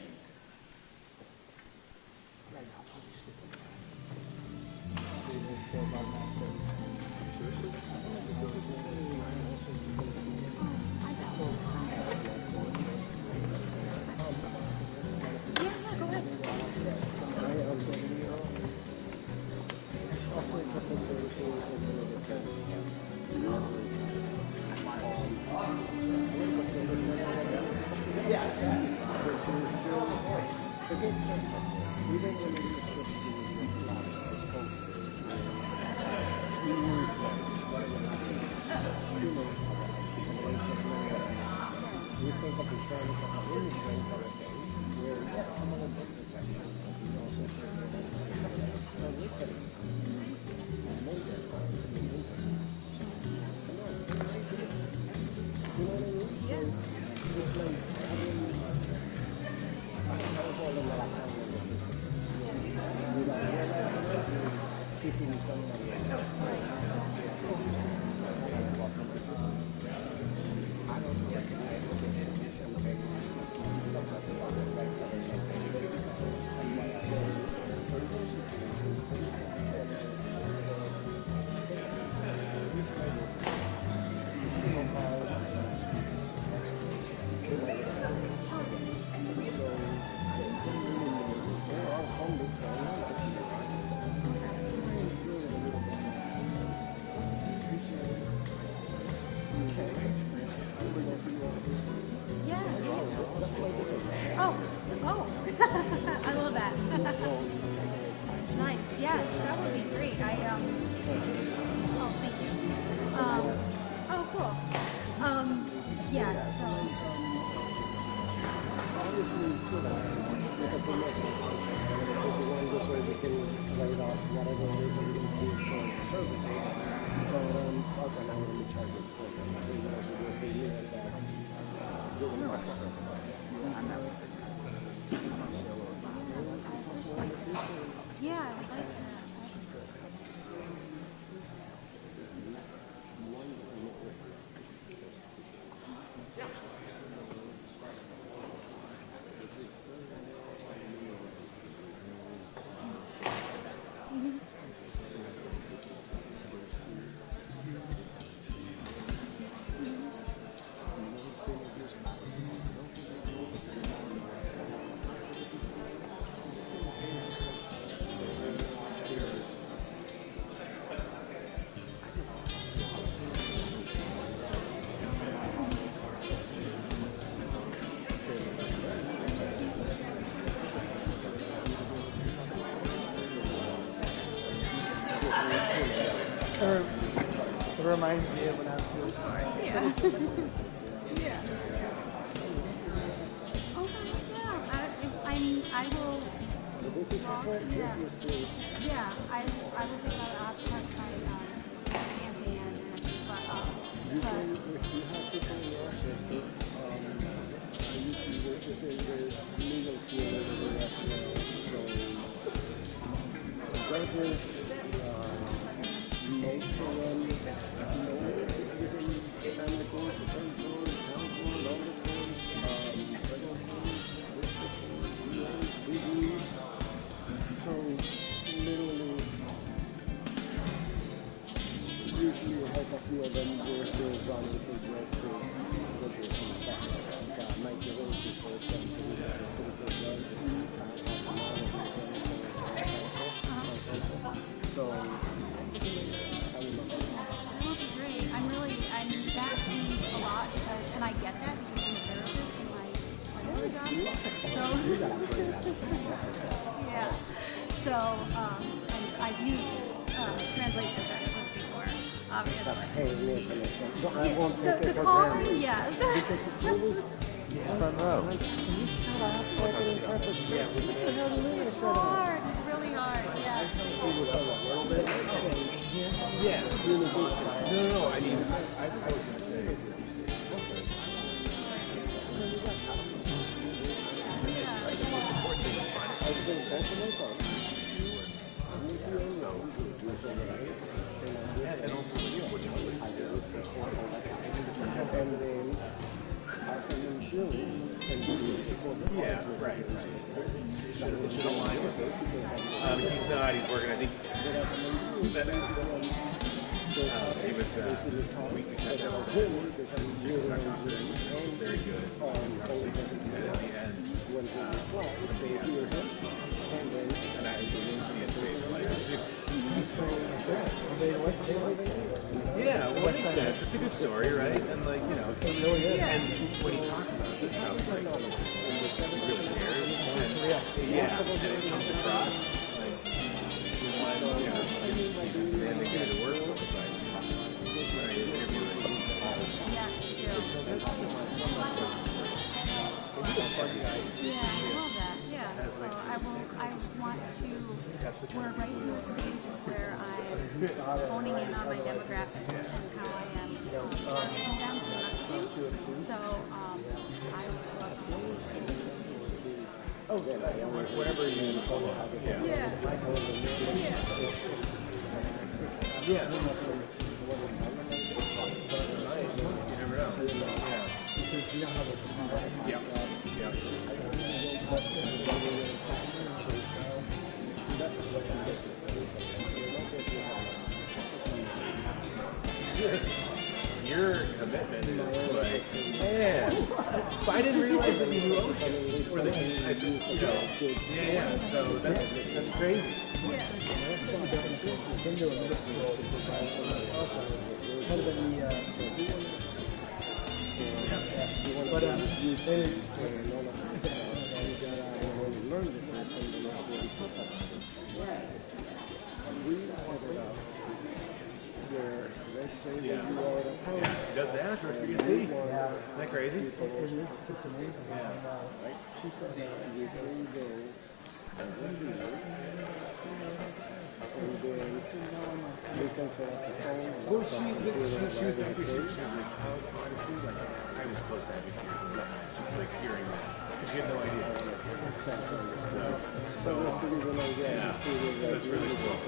It reminds me of when I was doing. Yeah. Yeah. Yeah, I was thinking about optimizing my campaign and everything, but usually like a few of them were still running for work to make the road for example, so I'm that means a lot because, and I get that because I'm a therapist in my regular job. So, yeah. So, I've used translation services before, obviously. The calling, yes. Front row. It's hard. It's really hard. Yeah. Yeah. No, I mean, I was going to say. And also what you want to do. Yeah, right. It should align with it. He's not. He's working. I think he was. We sat down. Very good conversation. And at the end, somebody asked him, and I didn't see his face like. Yeah, well, that makes sense. It's a good story, right? And like, you know, and when he talks about this stuff, like, he really cares. And, yeah, and it comes across like, you know, he's a demanding guy to work with, but Yeah, I love that. Yeah. So I want to, we're right in the stage where I'm honing in on my demographics and how I am targeting them to messaging. So I would love to. wherever you Yeah. You never know. Yeah. Your commitment is like, man, if I didn't realize that you knew ocean, or that you know, yeah. So that's crazy. But you think let's say that you are He does the Astros for USD. Isn't that crazy? it's amazing. She said that you go and then we can set up the phone. Well, she was happy. She was like, honestly, like, I was close to having tears in my eyes, just like hearing that. Because she had no idea. So yeah, that's really cool.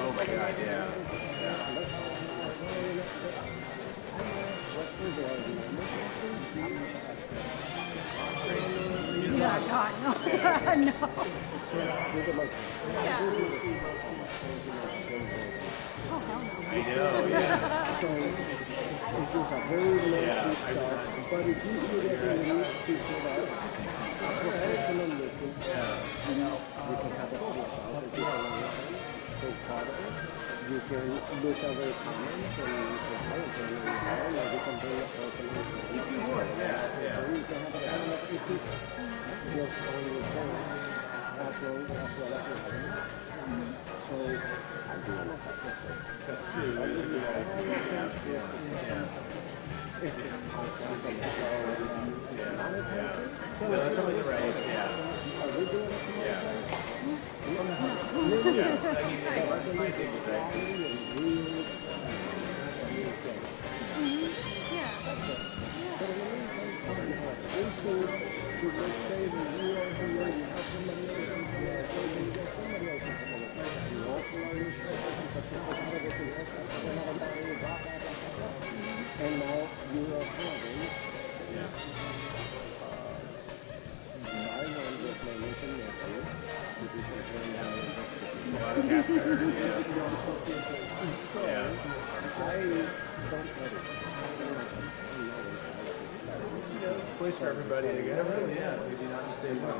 Oh my God, yeah. Yeah, God, no. No. Yeah. Yeah. Oh, hell no. I know, yeah. So it's just a very lengthy stuff, but it gives you the ability to set up a professional meeting. You know, you can have a 4,000 people online, so part of it. You can look at their comments and how it's going to be, like you can bring a person in. If you would, yeah. You can have a panel of 8 people just on your phone as well as your having. So I do not know that's true. That's totally right. Yeah. Are we doing it? Yeah. I mean, my thing is that. And now you are having my one with my niece and nephew, which is concerned down in Mexico. A lot of cats there, So, I don't let it. It's a place for everybody, I guess. Yeah, maybe not in the same way.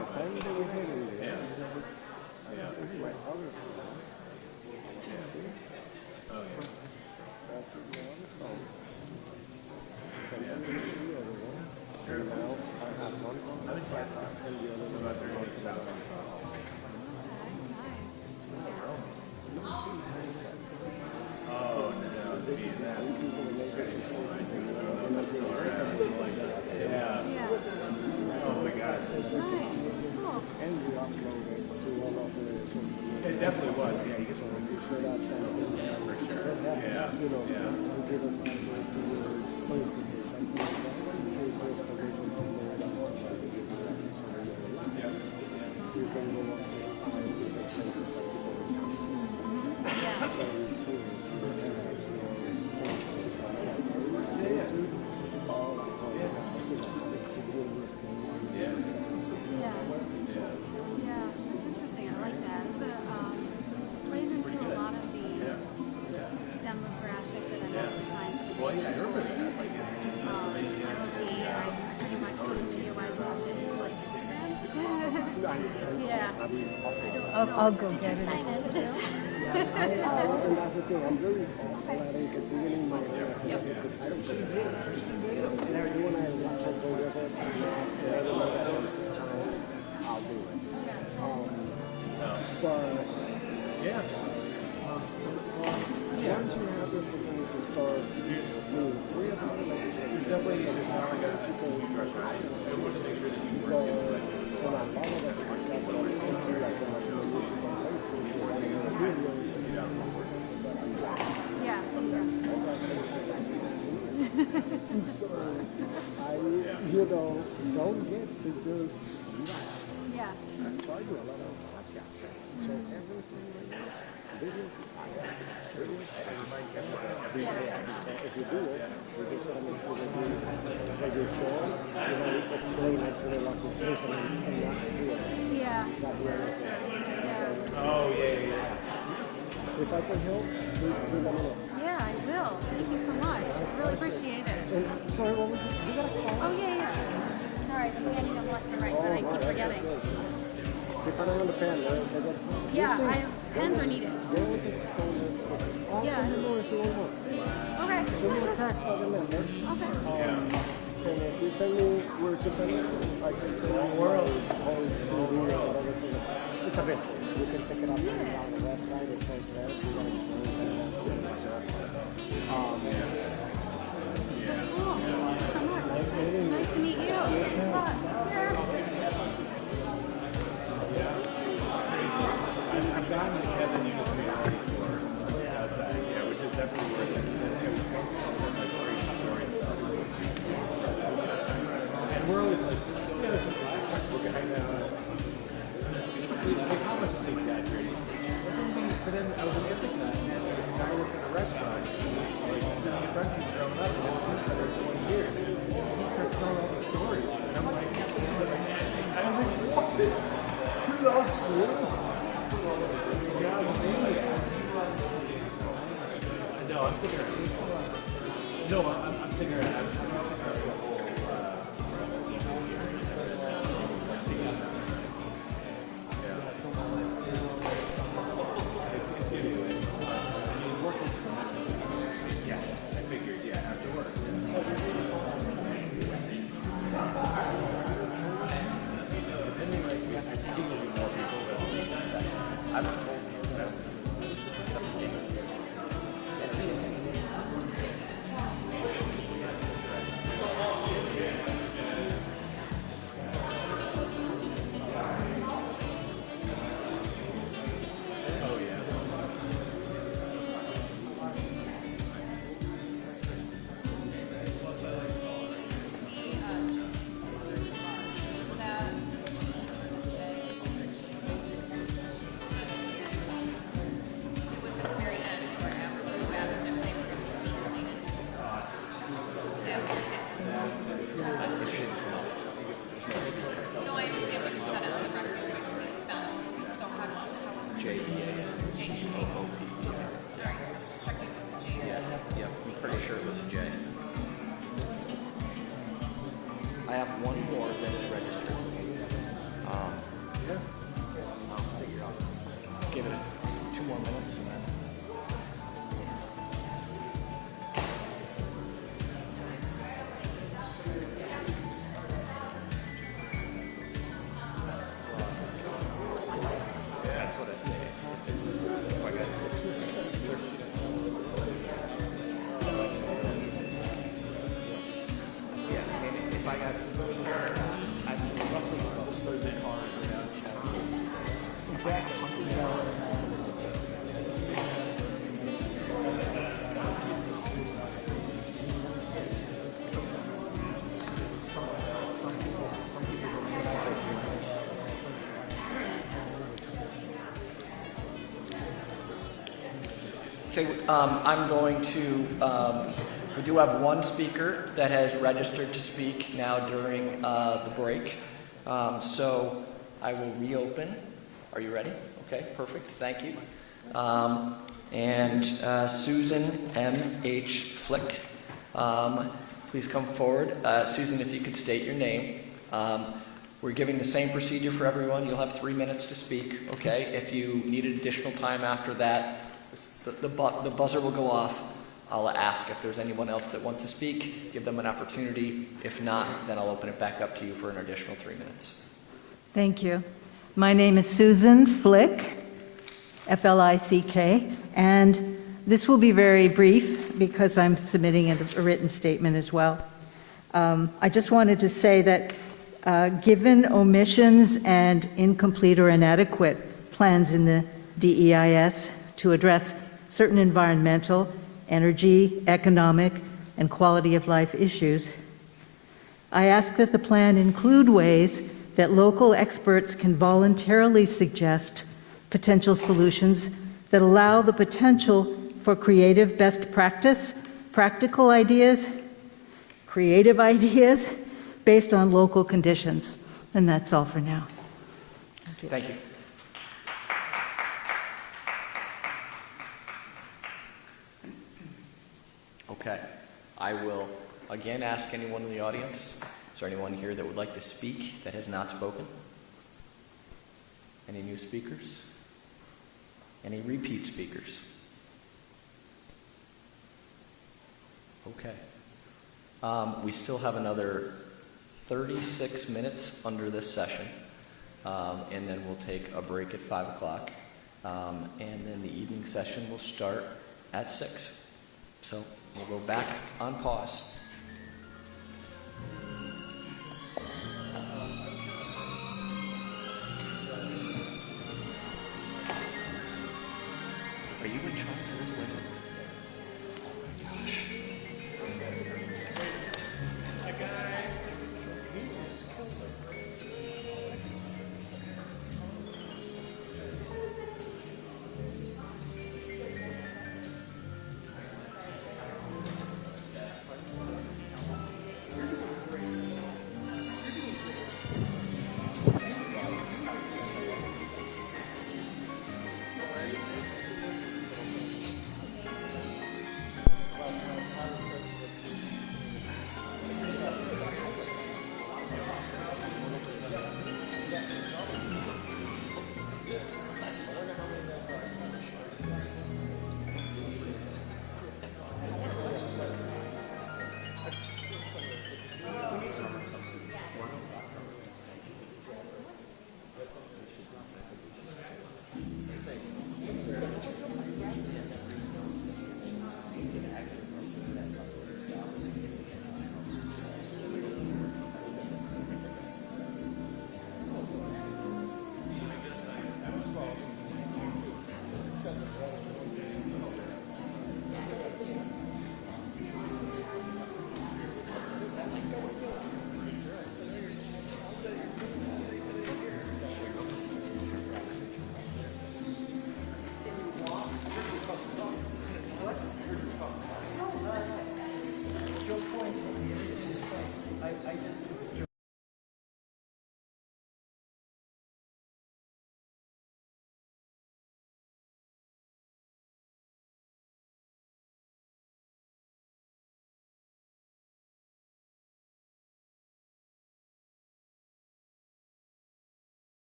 Yeah. My other oh, yeah. It definitely was, yeah. You get some set up something. Yeah, for sure. Yeah. You know, to give us an idea to your place position. Yeah. You can go up to I'll go get it. and that's the thing. I'm very athletic. It's even in my area. I don't see it. And when I watch it go with it, I'll do it. But yeah. Once you have the opportunity to start being free about it, like you said, definitely just not like a people rush right. I want to make sure that you go when I'm bothered at the Yeah. You know, don't get to just yeah. I try you a lot of podcasts. So everything right now, this is every day. If you do it, you just gotta make sure that you show, you know, explain it to the local system and not do it. Yeah. Oh, yeah. If I can help, please do let me know. Yeah, I will. Thank you so much. Really appreciate it. And sorry, what was this? You got a call? Oh, yeah. Sorry, I'm handing them left and right, but I keep forgetting. If I don't understand, Yeah, pens are needed. Yeah. Okay. Send me a text or a message. Okay. And if you send me where to send it, I can send you world or CD or whatever. It's available. You can pick it up on the website. It shows there. If you want to Nice to meet you. I've gotten to Kevin Eunice which is definitely worth it. And we're always like, yeah, this is fine. We're going to hang out. Like, how much is exaggerating? But then I was in Ithaca, and there was a guy working at a restaurant, like, friends No, I'm sitting here. I have one more that is registered. I'll figure out. Give it 2 more minutes. And then. That's what I think. If I got 6 minutes. Yeah, I mean, if I got, I've roughly about 30 cars around town. Okay, I'm going to, we do have one speaker that has registered to speak now during the break. So I will reopen. Are you ready? Okay, perfect. Thank you. And Susan M.H. Flick, please come forward. Susan, if you could state your name. We're giving the same procedure for everyone. You'll have 3 minutes to speak, okay? If you need additional time after that, the buzzer will go off. I'll ask if there's anyone else that wants to speak, give them an opportunity. If not, then I'll open it back up to you for an additional 3 minutes. Thank you. My name is Susan Flick, F-L-I-C-K, and this will be very brief because I'm submitting a written statement as well. I just wanted to say that given omissions and incomplete or inadequate plans in the DEIS to address certain environmental, energy, economic, and quality of life issues, I ask that the plan include ways that local experts can voluntarily suggest potential solutions that allow the potential for creative best practice, practical ideas, creative ideas based on local conditions. And that's all for now. Thank you. Okay. I will again ask anyone in the audience, is there anyone here that would like to speak that has not spoken? Any new speakers? Any repeat speakers? Okay. We still have another 36 minutes under this session, and then we'll take a break at 5 o'clock, and then the evening session will start at 6. So we'll go back on pause.